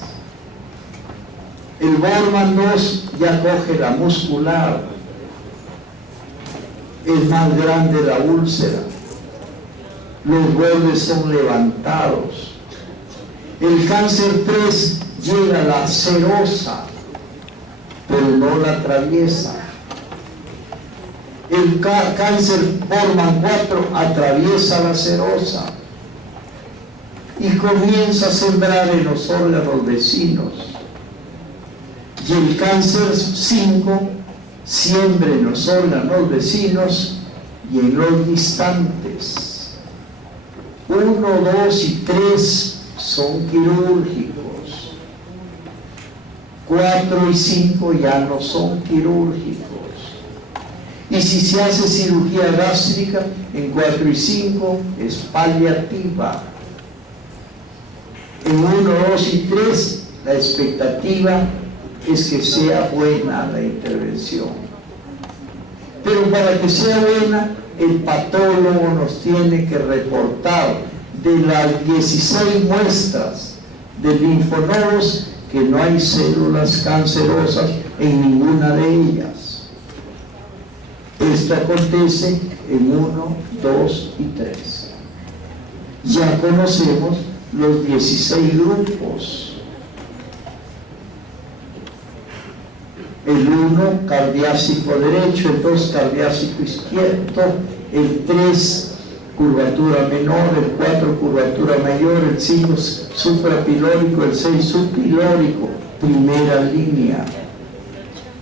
El Bowman 2 ya coge la muscular, es más grande la úlcera, los bordes son levantados. El cáncer 3 llega a la serosa, pero no la atraviesa. El cáncer Bowman 4 atraviesa la serosa y comienza a sembrar en los órganos vecinos. Y el cáncer 5 siembra en los órganos vecinos y en los distantes. 1, 2 y 3 son quirúrgicos. 4 y 5 ya no son quirúrgicos. Y si se hace cirugía gástrica, en 4 y 5 es paliativa. En 1, 2 y 3 la expectativa es que sea buena la intervención. Pero para que sea buena, el patólogo nos tiene que reportar de las 16 muestras de linfonodos que no hay células cancerosas en ninguna de ellas. Esto acontece en 1, 2 y 3. Ya conocemos los 16 grupos. El 1 cardiácico derecho, el 2 cardiácico izquierdo, el 3 curvatura menor, el 4 curvatura mayor, el 5 suprapilórico, el 6 subpilórico, primera línea.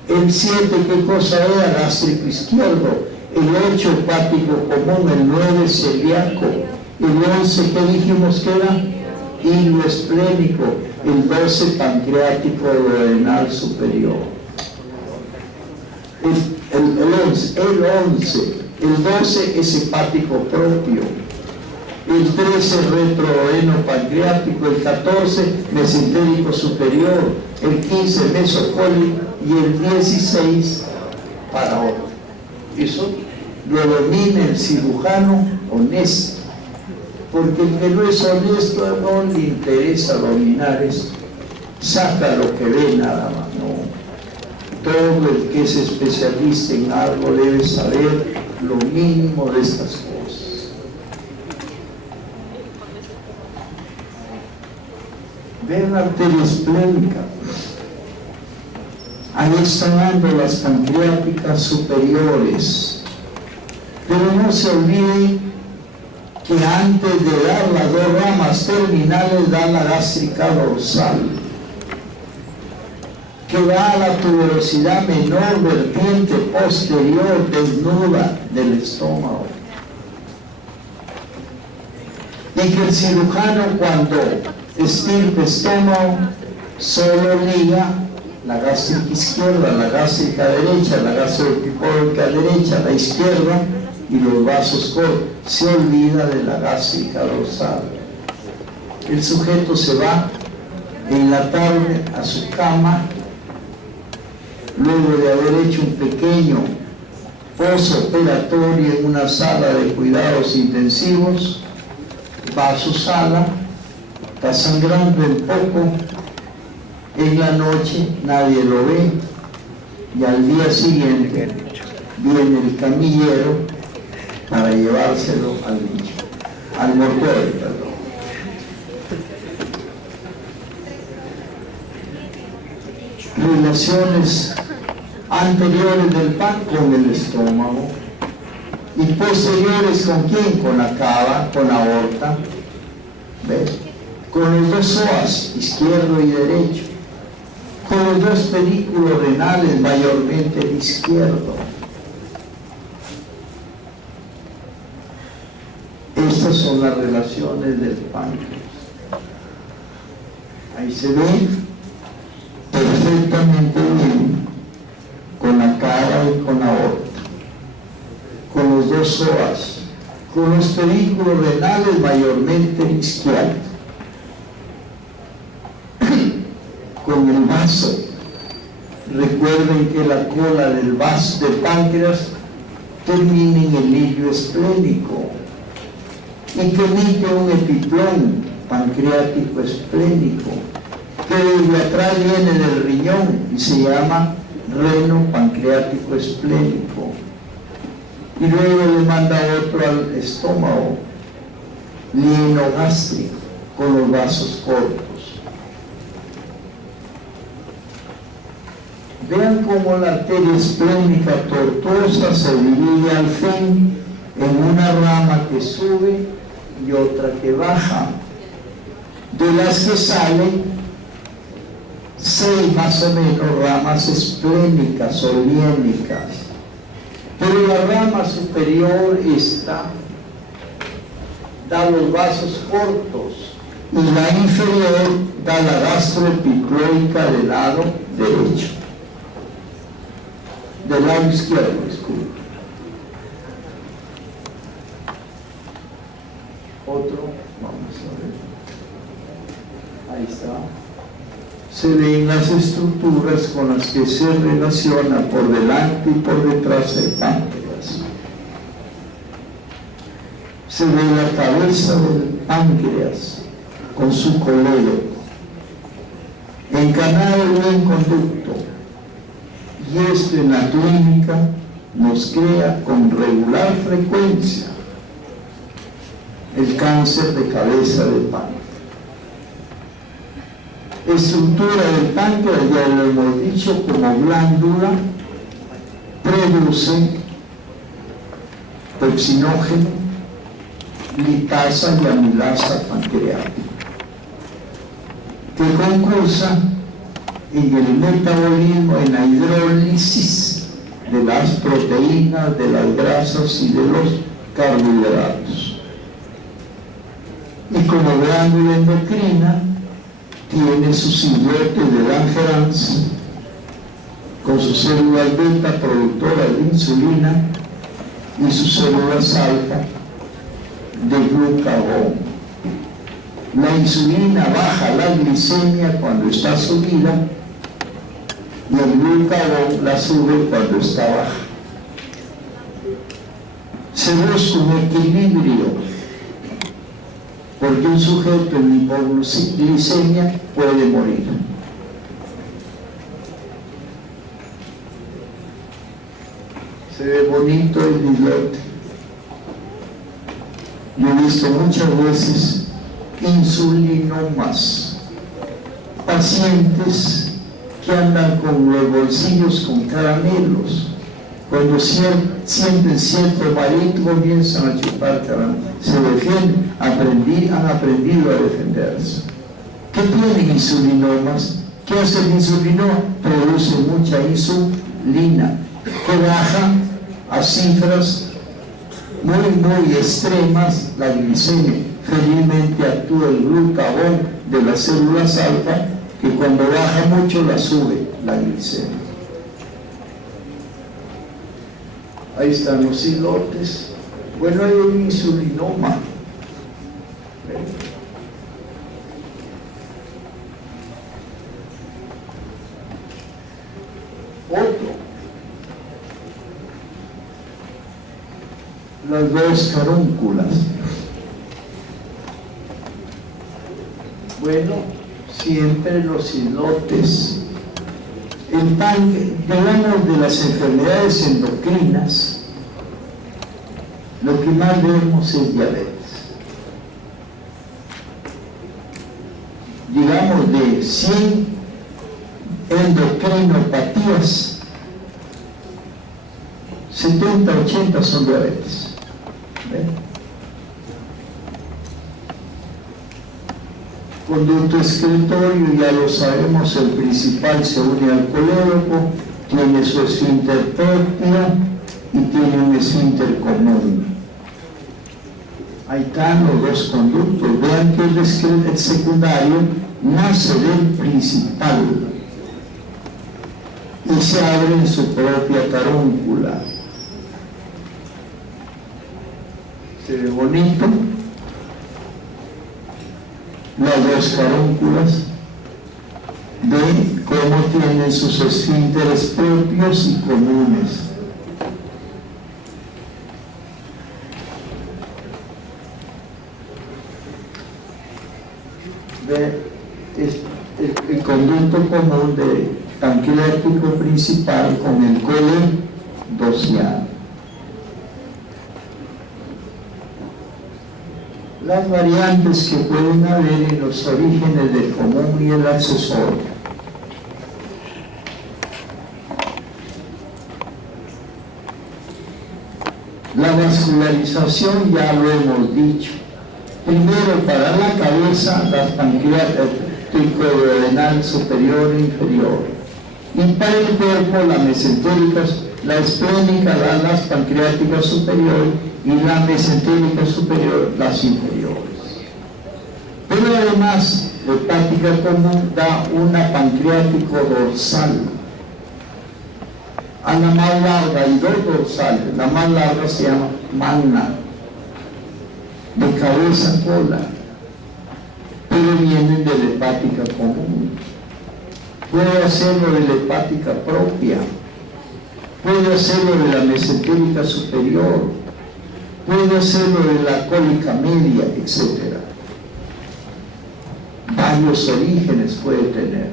El 7, ¿qué cosa era? Gástrico izquierdo. El 8, hepático común. El 9, celíaco. El 11, ¿qué dijimos que era? Hilo esplénico. El 12, pancreático duodenal superior. El 11, el 12 es hepático propio, el 13 retroenopancreático, el 14 mesentérico superior, el 15 mesocólico y el 16 para otro. Eso lo domina el cirujano honesto, porque el que no es honesto no le interesa dominar esto, saca lo que ve nada más, no. Todo el que es especialista en algo debe saber lo mínimo de estas cosas. Vean la arteria esplénica. Ahí están dando las pancreáticas superiores. Pero no se olviden que antes de dar las 2 ramas terminales da la gástrica dorsal, que va a la tuberosidad menor, vertiente posterior desnuda del estómago. Y que el cirujano, cuando estirpe estómago, solo liga la gástrica izquierda, la gástrica derecha, la gastroepicórica derecha, la izquierda y los vasos cortos. Se olvida de la gástrica dorsal. El sujeto se va en la tarde a su cama, luego de haber hecho un pequeño postoperatorio en una sala de cuidados intensivos, va a su sala, está sangrando un poco, en la noche nadie lo ve, y al día siguiente viene el camillero para llevárselo al mortuorio, perdón. Relaciones anteriores del pan con el estómago y posteriores con quién, con la cava, con la aorta, ¿ves? Con los 2 psoas, izquierdo y derecho, con los 2 pedículos renales, mayormente el izquierdo. Estas Estas son las relaciones del páncreas. Ahí se ve perfectamente bien con la cara y con la aorta, con los dos psoas, con los pedículos renales mayormente izquierdos, con el vaso. Recuerden que la cola del vaso del páncreas termina en el hillo esplénico y que emite un epiplón pancreático esplénico que desde atrás viene del riñón y se llama reno pancreático esplénico, y luego le manda otro al estómago, lieno gástrico, con los vasos cortos. Vean cómo la arteria esplénica tortuosa se divide al fin en una rama que sube y otra que baja, de las que salen 6 más o menos ramas esplénicas o liénicas, pero la rama superior da los vasos cortos y la inferior da la gastroepicloica del lado derecho, del lado izquierdo, disculpe. Otro, vamos a ver, ahí está. Se ven las estructuras con las que se relaciona por delante y por detrás el páncreas. Se ve la cabeza del páncreas con su colédoco, encanado en conducto, y esto en la clínica nos crea con regular frecuencia el cáncer de cabeza del páncreas. Estructura del páncreas, ya lo hemos dicho, como glándula, produce pepsinógeno, lipasa y amilasa pancreática, que concursa en el metabolismo, en la hidrólisis de las proteínas, de las grasas y de los carbohidratos. Y como glándula endocrina, tiene sus islotes de Langerhans con sus células beta productoras de insulina y sus células alfa de glucagón. La insulina baja la glicemia cuando está subida y el glucagón la sube cuando está baja. Se busca un equilibrio, porque un sujeto en hipoglucemia puede morir. Se ve bonito el islote. Yo he visto muchas veces insulinomas, pacientes que andan con los bolsillos con caramelos. Cuando sienten cierto marito, comienzan a chupar caramelos. Se defienden, han aprendido a defenderse. ¿Qué tienen insulinomas? ¿Qué hace el insulinoma? Produce mucha insulina, que baja a cifras muy extremas la glicemia. Felizmente actúa el glucagón de las células alfa, que cuando baja mucho la sube la glicemia. Ahí están los islotes. Bueno, hay un insulinoma. Otro. Las dos carúnculas. Bueno, siempre los islotes. El páncreas, digamos, de las enfermedades endocrinas, lo que más vemos es diabetes. Digamos, de 100 endocrinopatías, 70, 80 son diabetes. ¿Ven? Conducto excretorio, ya lo sabemos, el principal se une al colédoco, tiene su esfínter propio y tiene un esfínter común. Ahí están los dos conductos. Vean que el secundario nace del principal y se abre en su propia carúncula. Se ve bonito. Las dos carúnculas de cómo tienen sus esfínteres propios y comunes. El conducto común de pancreático principal con el coledociano. Las variantes que pueden haber en los orígenes del común y el accesorio. La vascularización ya lo hemos dicho. Primero, para la cabeza, las pancreático duodenal superior e inferior. Y para el cuerpo, la mesentérica, la esplénica, las pancreáticas superior y la mesentérica superior, las inferiores. Pero además, la hepática común da una pancreático dorsal. A la más larga hay dos dorsales. La más larga se llama magna, de cabeza a cola, pero vienen de la hepática común. Puede hacerlo de la hepática propia, puede hacerlo de la mesentérica superior, puede hacerlo de la cólica media, etc. Varios orígenes puede tener.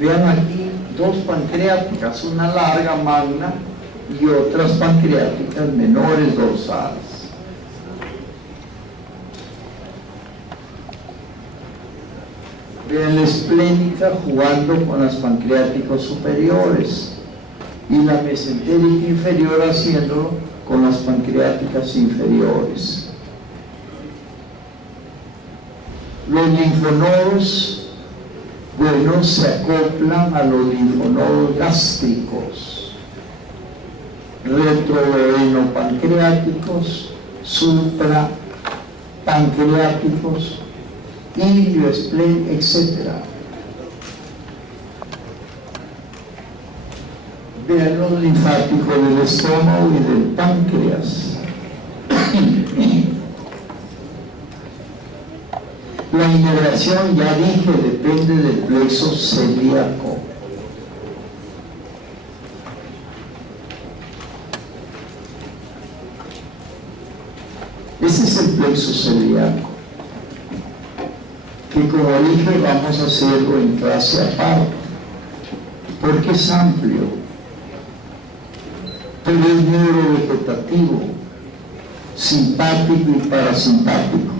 Vean aquí dos pancreáticas, una larga magna y otras pancreáticas menores dorsales. Vean la esplénica jugando con las pancreáticos superiores y la mesentérica inferior haciéndolo con las pancreáticas inferiores. Los linfonodos, bueno, se acoplan a los linfonodos gástricos, retroduodenopancreáticos, suprapancreáticos, ilio, espleen, etc. Vean los linfáticos del estómago y del páncreas. La inervación, ya dije, depende del plexo celíaco. Ese es el plexo celíaco, que como dije vamos a hacerlo en clase aparte, porque es amplio, pero es neurovegetativo, simpático y parasimpático.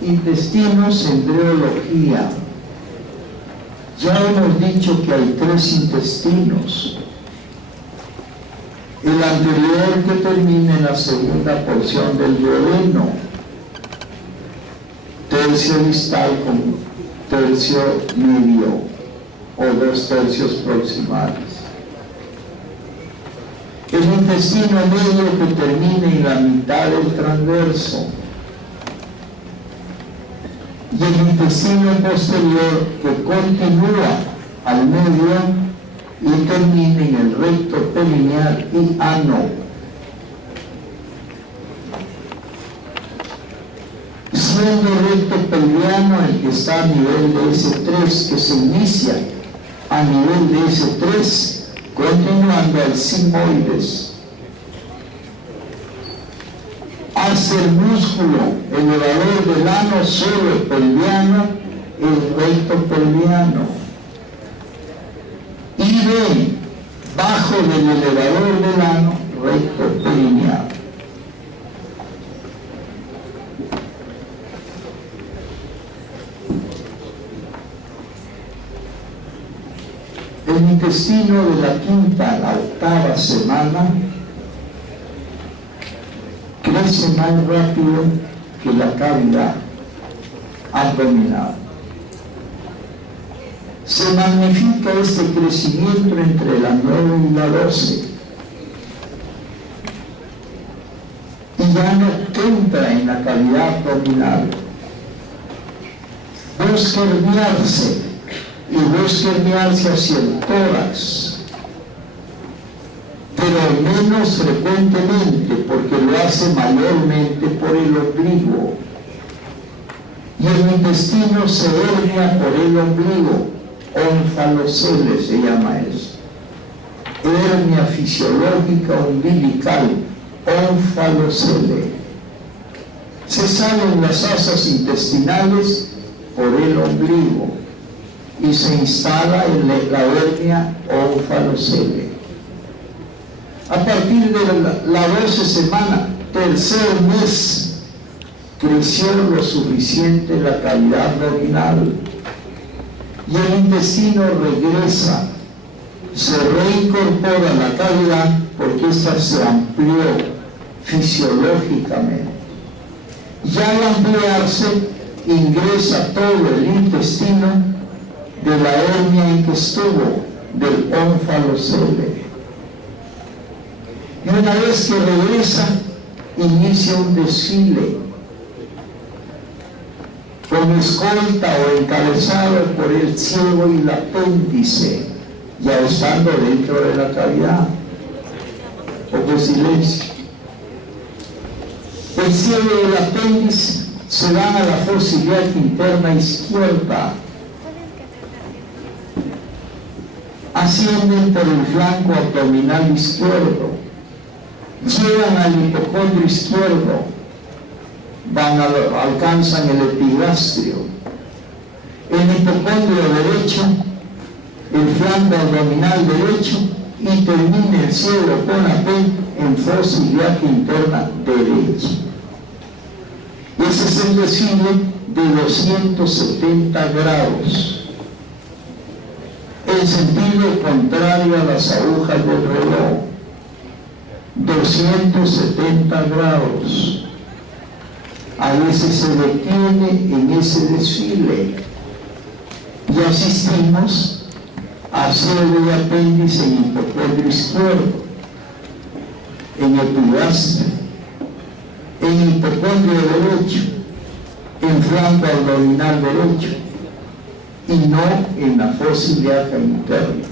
Intestinos, embriología. Ya hemos dicho que hay 3 intestinos. El anterior, que termina en la segunda porción del duodeno, tercio distal con tercio medio o 2 tercios proximales. El intestino medio, que termina en la mitad del transverso. Y el intestino posterior, que continúa al medio y termina en el recto perineal y ano. Siendo recto pelviano el que está a nivel de S3, que se inicia a nivel de S3, continuando al sigmoides. Hace el músculo elevador del ano solo pelviano, el recto pelviano. Y ve bajo del elevador del ano, recto perineal. El intestino de la 5ª a la 8ª semana crece más rápido que la cavidad abdominal. Se magnifica este crecimiento entre la 9 y la 12, ya no entra en la cavidad abdominal. Busca herniarse y busca herniarse hacia el tórax, pero menos frecuentemente porque lo hace mayormente por el ombligo. Y el intestino se hernia por el ombligo, onfalocele se llama eso. Hernia fisiológica umbilical, onfalocele. Se salen las asas intestinales por el ombligo y se instala en la hernia onfalocele. A partir de la 12 semana, tercer mes, creció lo suficiente la cavidad abdominal y el intestino regresa, se reincorpora a la cavidad porque ésta se amplió fisiológicamente. Ya al ampliarse, ingresa todo el intestino de la hernia en que estuvo, del onfalocele. Y una vez que regresa, inicia un desfile con escolta o encabezado por el ciego y el apéndice, ya estando dentro de la cavidad. Poco silencio. El ciego y el apéndice se van a la fosa ilíaca interna izquierda, ascienden por el flanco abdominal izquierdo, llegan al hipocondrio izquierdo, alcanzan el epigastrio, el hipocondrio derecho, el flanco abdominal derecho, y termina el ciego con apén en fosa ilíaca interna derecha. Ese es el desfile de 270 grados, en sentido contrario a las agujas del reloj. 270 grados. A veces se detiene en ese desfile y asistimos a ciego y apéndice en hipocondrio izquierdo, en epigastrio, en hipocondrio derecho, en flanco abdominal derecho y no en la fosa ilíaca interna.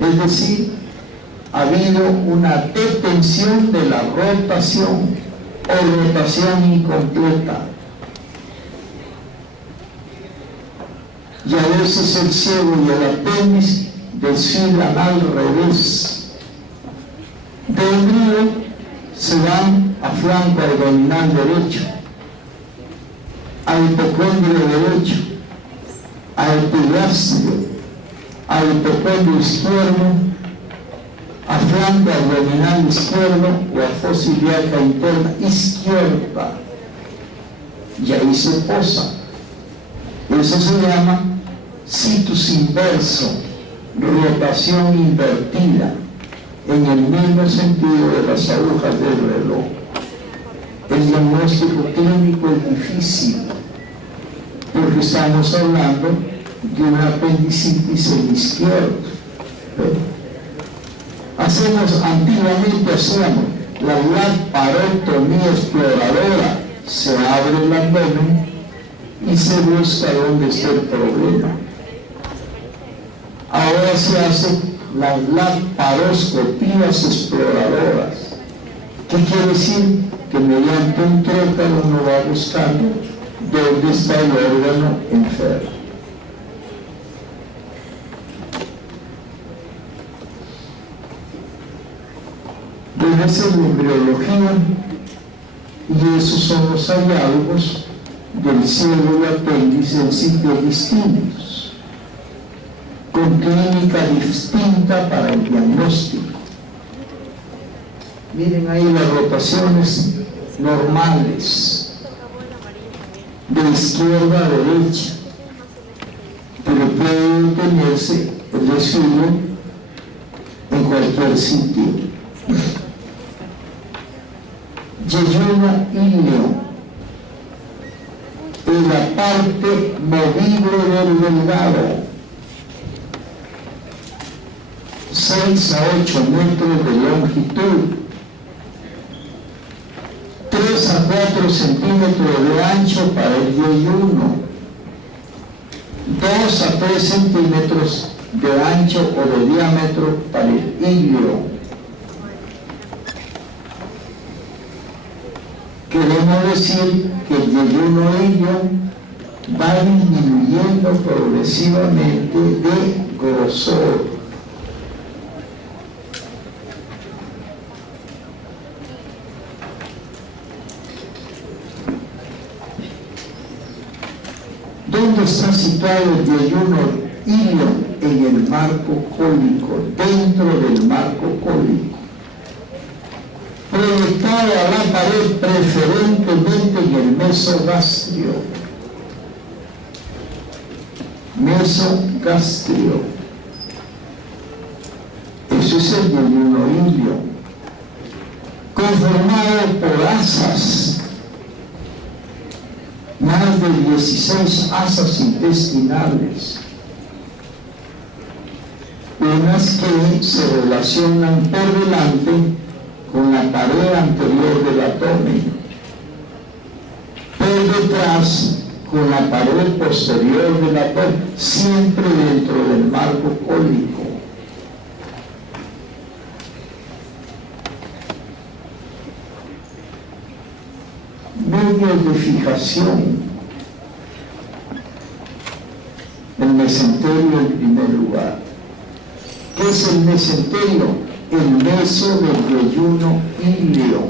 Es decir, ha habido una detención de la rotación o rotación incompleta. Y a veces el ciego y el apéndice desfilan al revés. De ombligo se van a flanco abdominal derecho, a hipocondrio derecho, a epigastrio, a hipocondrio izquierdo, a flanco abdominal izquierdo o a fosa ilíaca interna izquierda, y ahí se posa. Eso se llama situs inverso, rotación invertida, en el mismo sentido de las agujas del reloj. El diagnóstico clínico es difícil, porque estamos hablando de una apendicitis en izquierdo. Antiguamente hacíamos la laparotomía exploradora, se abre el abdomen y se busca dónde está el problema. Ahora se hacen las laparoscopías exploradoras. ¿Qué quiere decir? Que mediante un trócalo uno va buscando dónde está el órgano enfermo. Debe ser la embriología, y esos son los hallazgos del ciego y apéndice en sitios distintos, con clínica distinta para el diagnóstico. Miren ahí las rotaciones normales, de izquierda a derecha, pero puede tenerse el desfile en cualquier sitio. Yeyuno íleo, en la parte movible del delgado, 6 a 8 metros de longitud, 3 a 4 centímetros de ancho para el yeyuno, 2 a 3 centímetros de ancho o de diámetro para el hilio. Queremos decir que el yeyuno hilio va disminuyendo progresivamente de grosor. ¿Dónde está situado el yeyuno hilio? En el marco cólico, dentro del marco cólico, proyectado a la pared preferentemente en el mesogastrio. Mesogastrio. Eso es el yeyuno hilio, conformado por asas, más de 16 asas intestinales, unas que se relacionan por delante con la pared anterior del abdomen, por detrás con la pared posterior del abdomen, siempre dentro del marco cólico. Medios de fijación. El mesenterio en primer lugar. ¿Qué es el mesenterio? El meso del yeyuno ilio.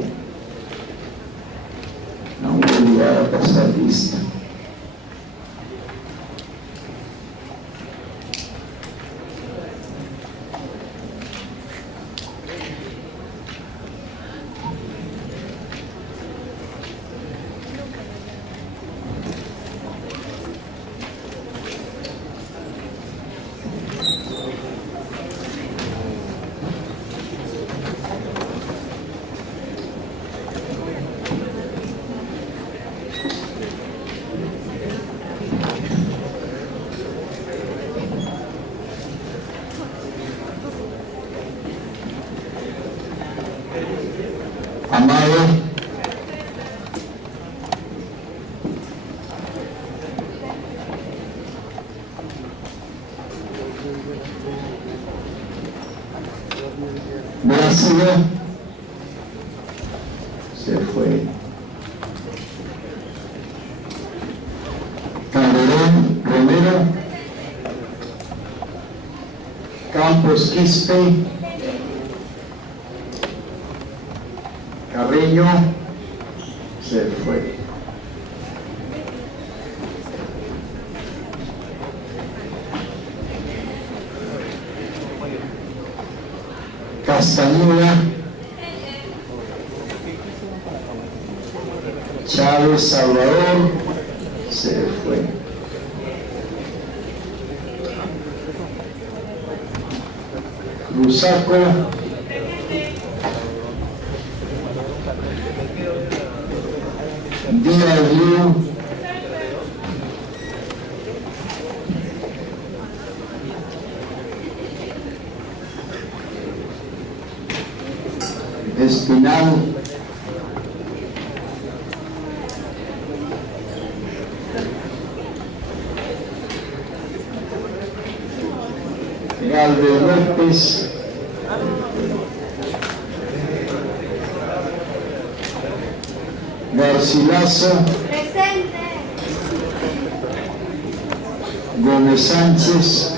No voy a olvidar a pasar lista. Amado, Blácido, se fue. Calderón Romero, Campos Quispe, Carreño, se fue. Castañeda, Chávez Salvador, se fue. Cruzaco, Díaz Liu, Espinal, Galvez López, Garcilaso, Gómez Sánchez,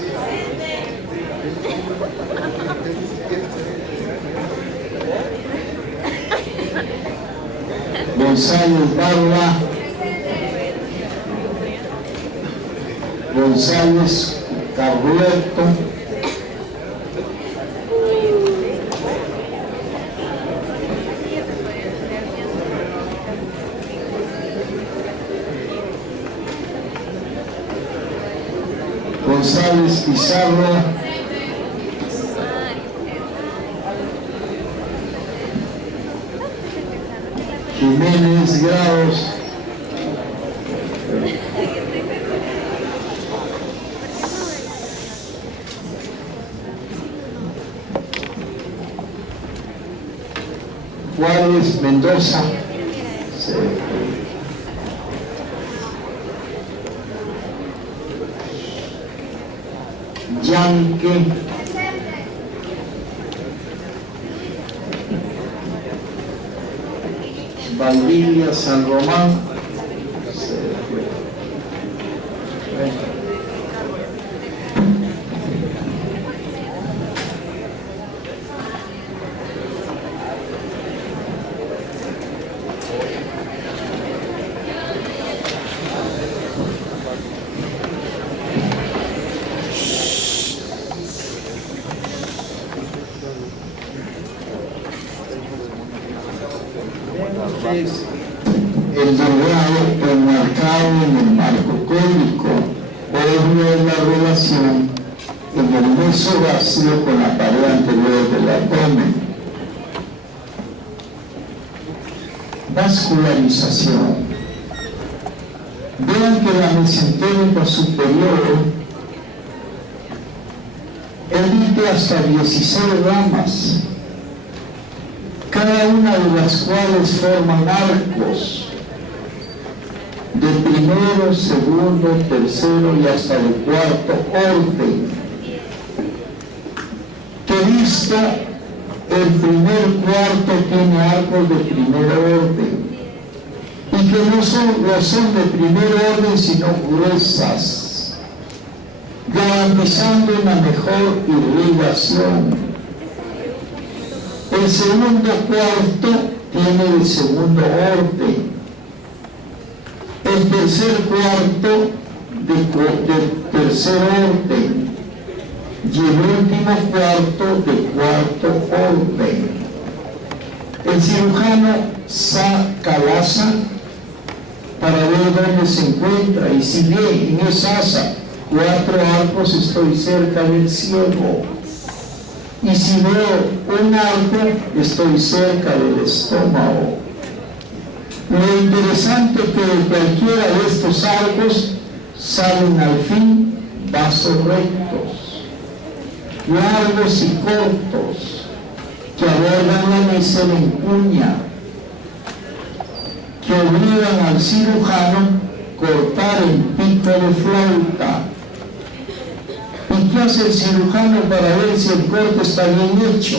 González Barba, González Carruerto, González Pizarro, Jiménez Grados, Juárez Mendoza, Yanque, Valdivia, San Román, el delgado enmarcado en el marco código obvio de la relación en el hueso vacío con la pared anterior del abdomen. Vascularización. Vean que la mesentérica superior emite hasta 16 ramas, cada una de las cuales forman arcos de primero, segundo, tercero y hasta el cuarto orden, que vista el primer cuarto tiene arcos de primer orden y que no son de primer orden sino gruesas, garantizando una mejor irrigación. El segundo cuarto tiene el segundo orden, el tercer cuarto de tercer orden y el último cuarto de cuarto orden. El cirujano calaza para ver dónde se encuentra, y si ve en esa asa 4 arcos, estoy cerca del ciego, y si veo un arco, estoy cerca del estómago. Lo interesante es que de cualquiera de estos arcos salen al fin vasos rectos, largos y cortos, que abordan la miserencuña, que obligan al cirujano cortar en pico de flauta. ¿Y qué hace el cirujano para ver si el corte está bien hecho?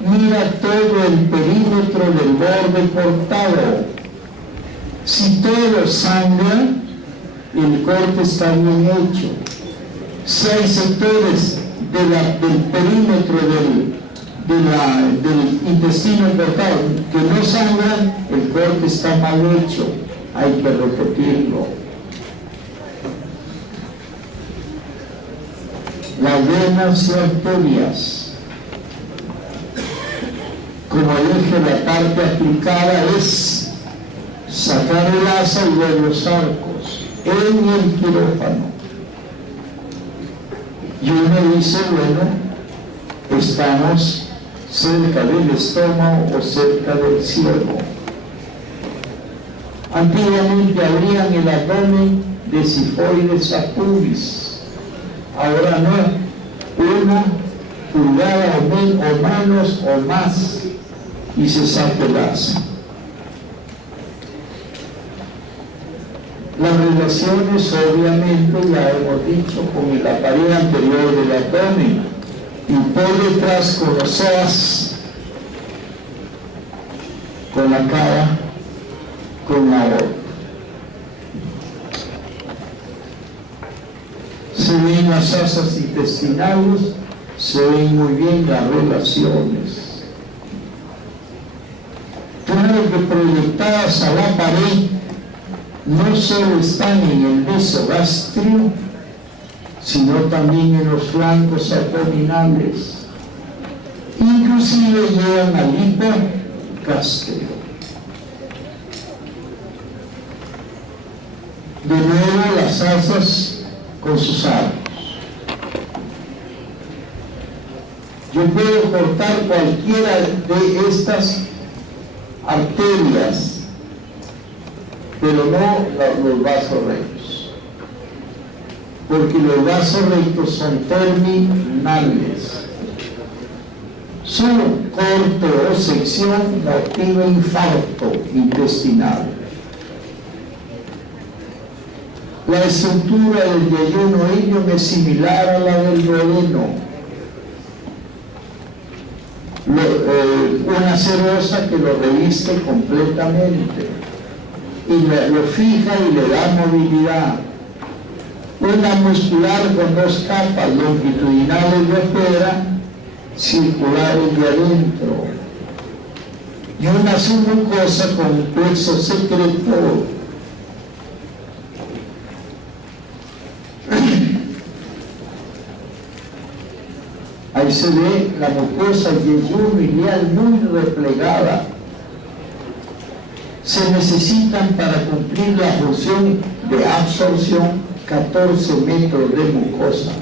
Mira todo el perímetro del borde cortado. Si todo sangra, el corte está bien hecho. Si hay sectores del perímetro del intestino cortado que no sangran, el corte está mal hecho. Hay que repetirlo. Las venas y arterias, como dije, la parte aplicada es sacar el asa y ver los arcos en el quirófano. Y uno dice, bueno, estamos cerca del estómago o cerca del ciego. Antiguamente abrían el abdomen de sifoides a pubis. Ahora no, 1 pulgada o menos o más, y se saca el asa. Las relaciones, obviamente, ya hemos dicho, con la pared anterior del abdomen y por detrás con los psoas, con la cara, con la boca. Se ven las asas intestinales, se ven muy bien las relaciones. Claro que proyectadas a la pared no solo están en el mesogastrio, sino también en los flancos abdominales. Inclusive llegan al hipogastrio. De nuevo las asas con sus arcos. Yo puedo cortar cualquiera de estas arterias, pero no los vasos rectos, porque los vasos rectos son terminales, Su corte o sección motiva infarto intestinal. La estructura del yeyuno ilium es similar a la del duodeno. Una serosa que lo reviste completamente y lo fija y le da movilidad. Una muscular con dos capas longitudinales de afuera, circulares de adentro, y una submucosa con un plexo secretor. Ahí se ve la mucosa yeyuno ilial muy replegada. Se necesitan para cumplir la función de absorción 14 metros de mucosa.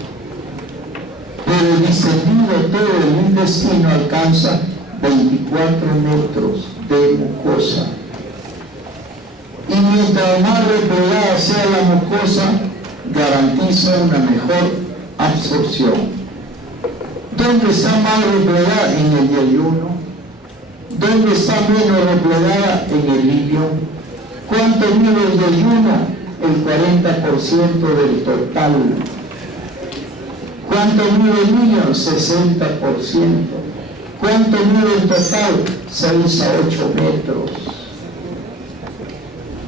Pero distendido todo el intestino alcanza 24 metros de mucosa. Y mientras más replegada sea la mucosa, garantiza una mejor absorción. ¿Dónde está más replegada? En el yeyuno. ¿Dónde está menos replegada? En el ilium. ¿Cuánto mide el yeyuno? El 40% del total. ¿Cuánto mide el ilium? 60%. ¿Cuánto mide el total? 6 a 8 metros.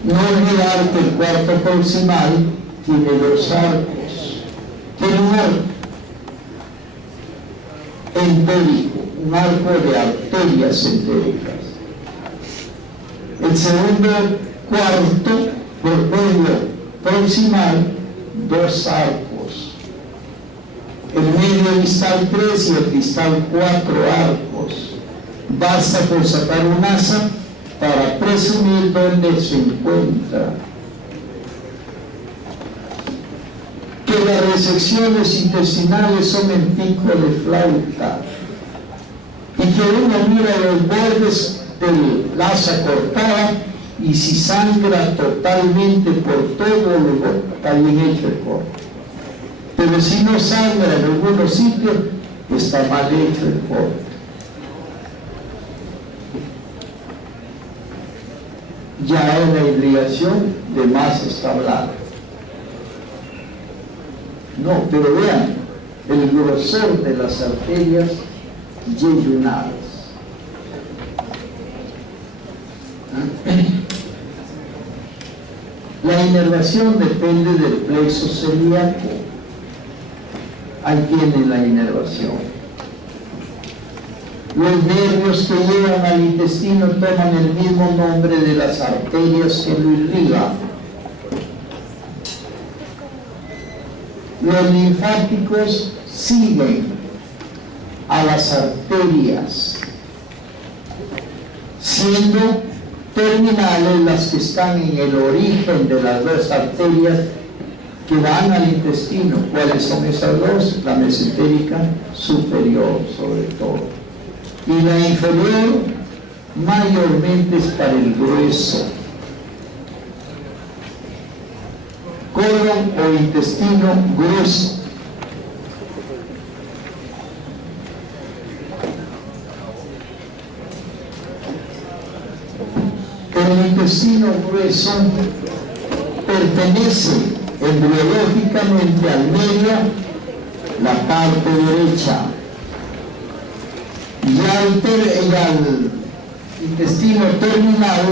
No olvidar que el cuarto proximal tiene 2 arcos. Tiene un arco entérico, un arco de arterias entéricas. El segundo cuarto, por medio proximal, 2 arcos. El medio distal 3 y el distal 4 arcos. Basta con sacar un asa para presumir dónde se encuentra. Que las resecciones intestinales son en pico de flauta y que uno mira los bordes del asa cortada y si sangra totalmente por todo lugar, está bien hecho el corte. Pero si no sangra en algunos sitios, está mal hecho el corte. Ya en la irrigación de más está hablando. No, pero vean el grosor de las arterias yeyunales. La inervación depende del plexo celíaco. Ahí tienen la inervación. Los nervios que llegan al intestino toman el mismo nombre de las arterias que lo irrigan. Los linfáticos siguen a las arterias, siendo terminales las que están en el origen de las 2 arterias que van al intestino. ¿Cuáles son esas 2? La mesentérica superior, sobre todo, y la inferior mayormente es para el grueso. Colon o intestino grueso. El intestino grueso pertenece embriológicamente al medio, la parte derecha, y al intestino terminal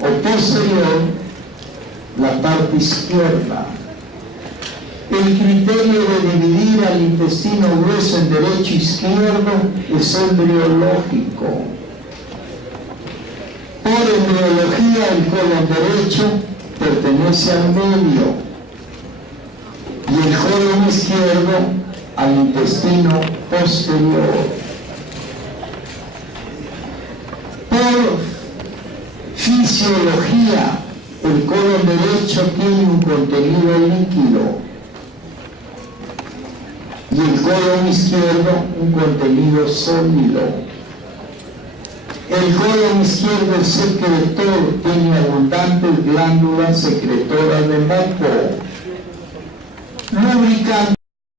o posterior, la parte izquierda. El criterio de dividir al intestino grueso en derecho e izquierdo es embriológico. Por embriología, el colon derecho pertenece al medio y el colon izquierdo al intestino posterior. Por fisiología, el colon derecho tiene un contenido líquido y el colon izquierdo un contenido sólido. El colon izquierdo es secretor, tiene abundantes glándulas secretoras de moco, lubricante.